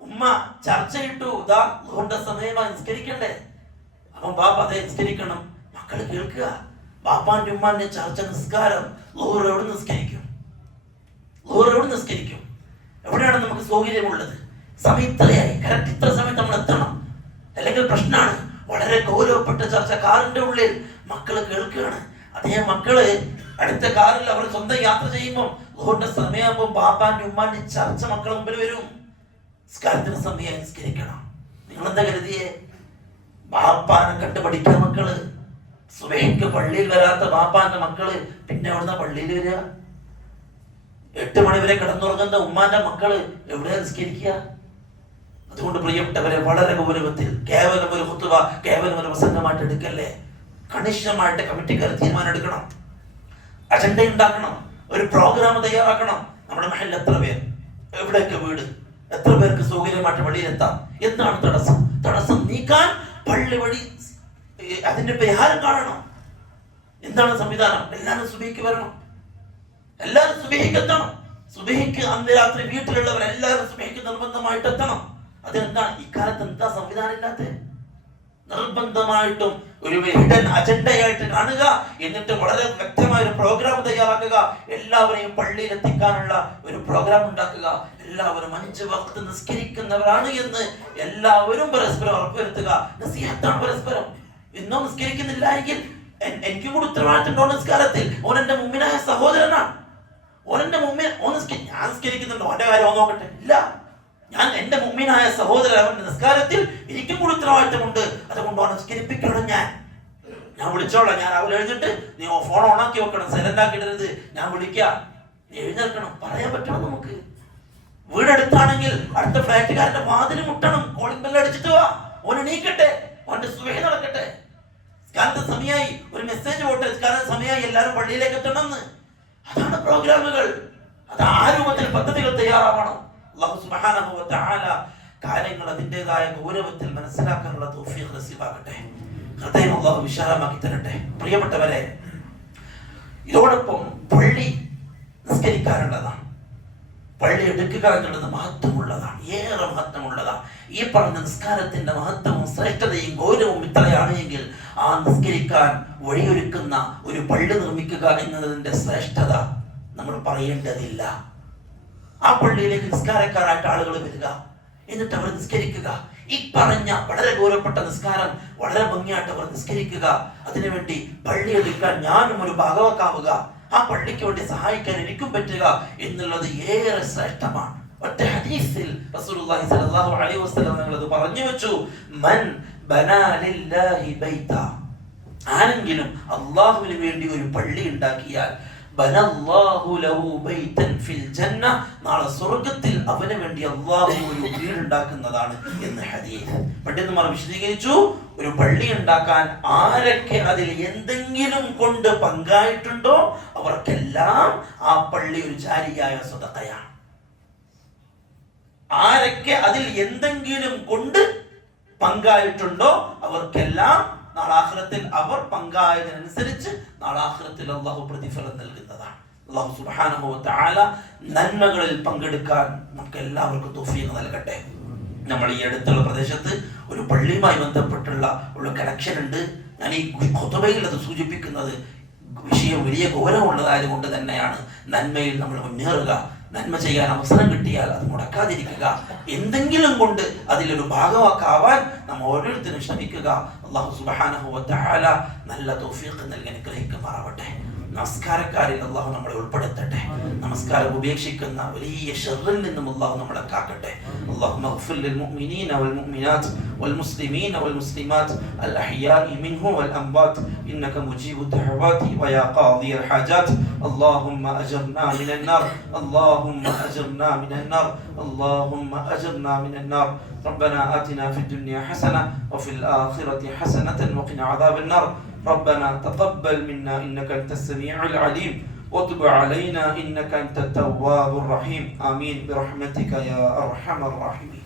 ഉമ്മ ചർച്ചയിട്ടു, ഇതാ ളുഹറിന്റെ സമയമായി, നിസ്കരിക്കണ്ടേ? അപ്പം ബാപ്പ അതേ നിസ്കരിക്കണം. മക്കൾ കേൾക്കുക, ബാപ്പാന്റെ ഉമ്മാന്റെ ചർച്ച, നിസ്കാരം. ളുഹർ എവിടെ നിസ്കരിക്കും? ളുഹർ എവിടെ നിസ്കരിക്കും? എവിടെയാണ് നമുക്ക് സൗകര്യമുള്ളത്? സമയത്രയായി, കറക്റ്റ് ഇത്ര സമയത്ത് നമ്മൾ എത്തണം, അല്ലെങ്കിൽ പ്രശ്നമാണ്. വളരെ ഗൗരവപ്പെട്ട ചർച്ച കാറിന്റെ ഉള്ളിൽ മക്കള് കേൾക്കുകയാണ്. അതേ മക്കള് അടുത്ത കാറിൽ അവർ സ്വന്തം യാത്ര ചെയ്യുമ്പോൾ ളുഹറിന്റെ സമയമാകുമ്പോൾ ബാപ്പാന്റെ ഉമ്മാന്റെ ചർച്ച മക്കളെ മുമ്പിൽ വരും. നിസ്കാരത്തിന് സമയം നിസ്കരിക്കണം. നിങ്ങളെന്താ കരുതിയേ? ബാപ്പാനെ കണ്ട് പഠിക്കാൻ മക്കള്. സുബഹിക്ക് പള്ളിയിൽ വരാത്ത ബാപ്പാന്റെ മക്കള് പിന്നെ എവിടുന്ന പള്ളിയിൽ വരിക? 8 മണി വരെ കിടന്നുറങ്ങുന്ന ഉമ്മാന്റെ മക്കള് എവിടെയാ നിസ്കരിക്കുക? അതുകൊണ്ട് പ്രിയപ്പെട്ടവരെ, വളരെ ഗൗരവത്തിൽ, കേവലം ഒരു ഖുതുബ, കേവലം ഒരു പ്രസംഗമായിട്ട് എടുക്കല്ലേ. കണിശമായിട്ട് കമ്മിറ്റിക്കാർ തീരുമാനം എടുക്കണം, അജണ്ട ഉണ്ടാക്കണം, ഒരു പ്രോഗ്രാം തയ്യാറാക്കണം. നമ്മുടെ മഹലിൽ എത്ര പേർ, എവിടെയൊക്കെ വീട്, എത്ര പേർക്ക് സൗകര്യമായിട്ട് പള്ളിയിലെത്താം, എന്താണ് തടസ്സം നീക്കാൻ പള്ളി വഴി അതിന്റെ പരിഹാരം കാണണം. എന്താണ് സംവിധാനം? എല്ലാവരും സുബഹിക്ക് വരണം, എല്ലാവരും സുബഹിക്ക് എത്തണം. സുബഹിക്ക് അന്ന് രാത്രി വീട്ടിലുള്ളവർ എല്ലാവരും സുബഹിക്ക് നിർബന്ധമായിട്ട് എത്തണം. അതെന്താണ് ഇക്കാലത്ത് എന്താ സംവിധാനം ഇല്ലാത്ത? നിർബന്ധമായിട്ടും ഒരു ഹിഡൻ അജണ്ടയായിട്ട് കാണുക, എന്നിട്ട് വളരെ വ്യക്തമായ ഒരു പ്രോഗ്രാം തയ്യാറാക്കുക, എല്ലാവരെയും പള്ളിയിൽ എത്തിക്കാനുള്ള ഒരു പ്രോഗ്രാം ഉണ്ടാക്കുക. എല്ലാവരും 5 വക്ത് നിസ്കരിക്കുന്നവരാണ് എന്ന് എല്ലാവരും പരസ്പരം ഉറപ്പുവരുത്തുക. നസീഹത്താണ് പരസ്പരം. ഇന്നോ നിസ്കരിക്കുന്നില്ല എങ്കിൽ എനിക്കും കൂടി ഉത്തരവാദിത്തമുണ്ടോ നിസ്കാരത്തിൽ? ഓൻ എന്റെ മുമ്പിനായ സഹോദരനാണ്. ഓൻ ഞാൻ നിസ്കരിക്കുന്നുണ്ടോ? ഓന്റെ കാര്യം നോക്കട്ടെ. ഇല്ല, ഞാൻ എന്റെ മുമ്പിനായ സഹോദരൻ, അവന്റെ നിസ്കാരത്തിൽ എനിക്കും കൂടി ഉത്തരവാദിത്തമുണ്ട്. അതുകൊണ്ട് ഓനെ നിസ്കരിപ്പിക്കണം. ഞാൻ വിളിച്ചോളാം. ഞാൻ രാവിലെ എഴുന്നിട്ട് നീ ഫോൺ ഓണാക്കി വെക്കണം, സൈലന്റ് ആക്കി ഇടരുത്, ഞാൻ വിളിക്കാം, നീ എഴുന്നേൽക്കണം. പറയാൻ പറ്റണം നമുക്ക്. വീടെടുത്താണെങ്കിൽ അടുത്ത ഫ്ലാറ്റുകാരന്റെ വാതിൽ മുട്ടണം, കോളിംഗ് ബെല്ല് അടിച്ചിട്ട് വാ, ഓന് എണീക്കട്ടെ, ഓന്റെ സുബഹി നടക്കട്ടെ. നിസ്കാരത്തെ സമയമായി, ഒരു മെസ്സേജ് പോട്ടെ, നിസ്കാരത്തെ സമയമായി, എല്ലാവരും പള്ളിയിലേക്ക് എത്തണം എന്ന്. അതാണ് പ്രോഗ്രാമുകൾ. അത് ആ രൂപത്തിൽ പദ്ധതികൾ തയ്യാറാവണം. അല്ലാഹു സുബ്ഹാനഹു വ തആല കാര്യങ്ങൾ അതിൻ്റെതായ ഗൗരവത്തിൽ മനസ്സിലാക്കാനുള്ള തൗഫീഖ് നസീബാക്കട്ടെ. ഹൃദയം അല്ലാഹു വിശാലമാക്കി തരട്ടെ. പ്രിയപ്പെട്ടവരെ, ഇതോടൊപ്പം പള്ളി നിസ്കരിക്കാനുള്ളതാണ്, പള്ളി എടുക്കുക എന്നുള്ളത് മഹത്വമുള്ളതാണ്, ഏറെ മഹത്വമുള്ളതാണ്. ഈ പറഞ്ഞ നിസ്കാരത്തിന്റെ മഹത്വവും ശ്രേഷ്ഠതയും ഗൗരവവും ഇത്രയാണ് എങ്കിൽ ആ നിസ്കരിക്കാൻ വഴിയൊരുക്കുന്ന ഒരു പള്ളി നിർമ്മിക്കുക എന്നതിന്റെ ശ്രേഷ്ഠത നമ്മൾ പറയേണ്ടതില്ല. ആ പള്ളിയിലേക്ക് നിസ്കാരക്കാരായിട്ട് ആളുകൾ വരിക, എന്നിട്ട് അവർ നിസ്കരിക്കുക. ഈ പറഞ്ഞ വളരെ ഗൗരവപ്പെട്ട നിസ്കാരം വളരെ ഭംഗിയായിട്ട് അവർ നിസ്കരിക്കുക. അതിനുവേണ്ടി പള്ളി എടുക്കാൻ ഞാനും ഒരു ഭാഗവക്കാവുക, ആ പള്ളിക്ക് വേണ്ടി സഹായിക്കാൻ എനിക്കും പറ്റുക എന്നുള്ളത് ഏറെ ശ്രേഷ്ഠമാണ്. ഒറ്റ ഹദീസിൽ റസൂലുള്ളാഹി സ്വല്ലല്ലാഹു അലൈഹി വസല്ലം ഞങ്ങളത് പറഞ്ഞു വെച്ചു, മൻ ബനാ ലില്ലാഹി ബൈത, ആരെങ്കിലും അല്ലാഹുവിന് വേണ്ടി ഒരു പള്ളി ഉണ്ടാക്കിയാൽ ബനല്ലാഹു ലഹു ബൈതൻ ഫിൽ ജന്ന, നാളെ സ്വർഗ്ഗത്തിൽ അവന് വേണ്ടി അല്ലാഹു ഒരു വീട് ഉണ്ടാക്കുന്നതാണ് എന്ന് ഹദീസ്. പണ്ഡിതന്മാർ വിശദീകരിച്ചു, ഒരു പള്ളി ഉണ്ടാക്കാൻ ആരൊക്കെ അതിൽ എന്തെങ്കിലും കൊണ്ട് പങ്കായിട്ടുണ്ടോ അവർക്കെല്ലാം ആ പള്ളി ഒരു ജാരിയായ സദഖയാണ്. ആരൊക്കെ അതിൽ എന്തെങ്കിലും കൊണ്ട് പങ്കായിട്ടുണ്ടോ അവർക്കെല്ലാം നാളാഖിറത്തിൽ അവർ പങ്കായതിനനുസരിച്ച് നാളാഖിറത്തിൽ അല്ലാഹു പ്രതിഫലം നൽകുന്നതാണ്. അല്ലാഹു സുബ്ഹാനഹു വ തആല നന്മകളിൽ പങ്കെടുക്കാൻ നമുക്ക് എല്ലാവർക്കും തൗഫീഖ് നൽകട്ടെ. നമ്മൾ ഈ അടുത്തുള്ള പ്രദേശത്ത് ഒരു പള്ളിയുമായി ബന്ധപ്പെട്ടുള്ള കണക്ഷൻ ഉണ്ട്. ഞാൻ ഈ ഖുതുബയിൽ അത് സൂചിപ്പിക്കുന്നത് വിഷയം വലിയ ഗൗരവമുള്ളതായത് കൊണ്ട് തന്നെയാണ്. നന്മയിൽ നമ്മൾ മുന്നേറുക, നന്മ ചെയ്യാൻ അവസരം കിട്ടിയാൽ അത് മുടക്കാതിരിക്കുക, എന്തെങ്കിലും കൊണ്ട് അതിലൊരു ഭാഗവാക്കാവാൻ നാം ഓരോരുത്തരും ശ്രമിക്കുക. അല്ലാഹു സുബ്ഹാനഹു വ തആല നല്ല തൗഫീഖ് നൽകി അനുഗ്രഹിക്കുമാറാവട്ടെ. നമസ്കാരക്കാരിൽ അല്ലാഹു നമ്മളെ ഉൾപ്പെടുത്തട്ടെ. നമസ്കാരം ഉപേക്ഷിക്കുന്ന വലിയ ഷർറിൽ നിന്നും അല്ലാഹു നമ്മളെ കാക്കട്ടെ. اللهم اغفر للمؤمنين والمؤمنات والمسلمين والمسلمات الأحياء منهم والأموات إنك مجيب الدعوات ويا قاضي الحاجات. اللهم أجرنا من النار، اللهم أجرنا من النار، اللهم أجرنا من النار. ربنا آتنا في الدنيا حسنة وفي الآخرة حسنة وقنا عذاب النار. ربنا تقبل منا إنك أنت السميع العليم وتب علينا إنك أنت التواب الرحيم. آمين برحمتك يا أرحم الراحمين.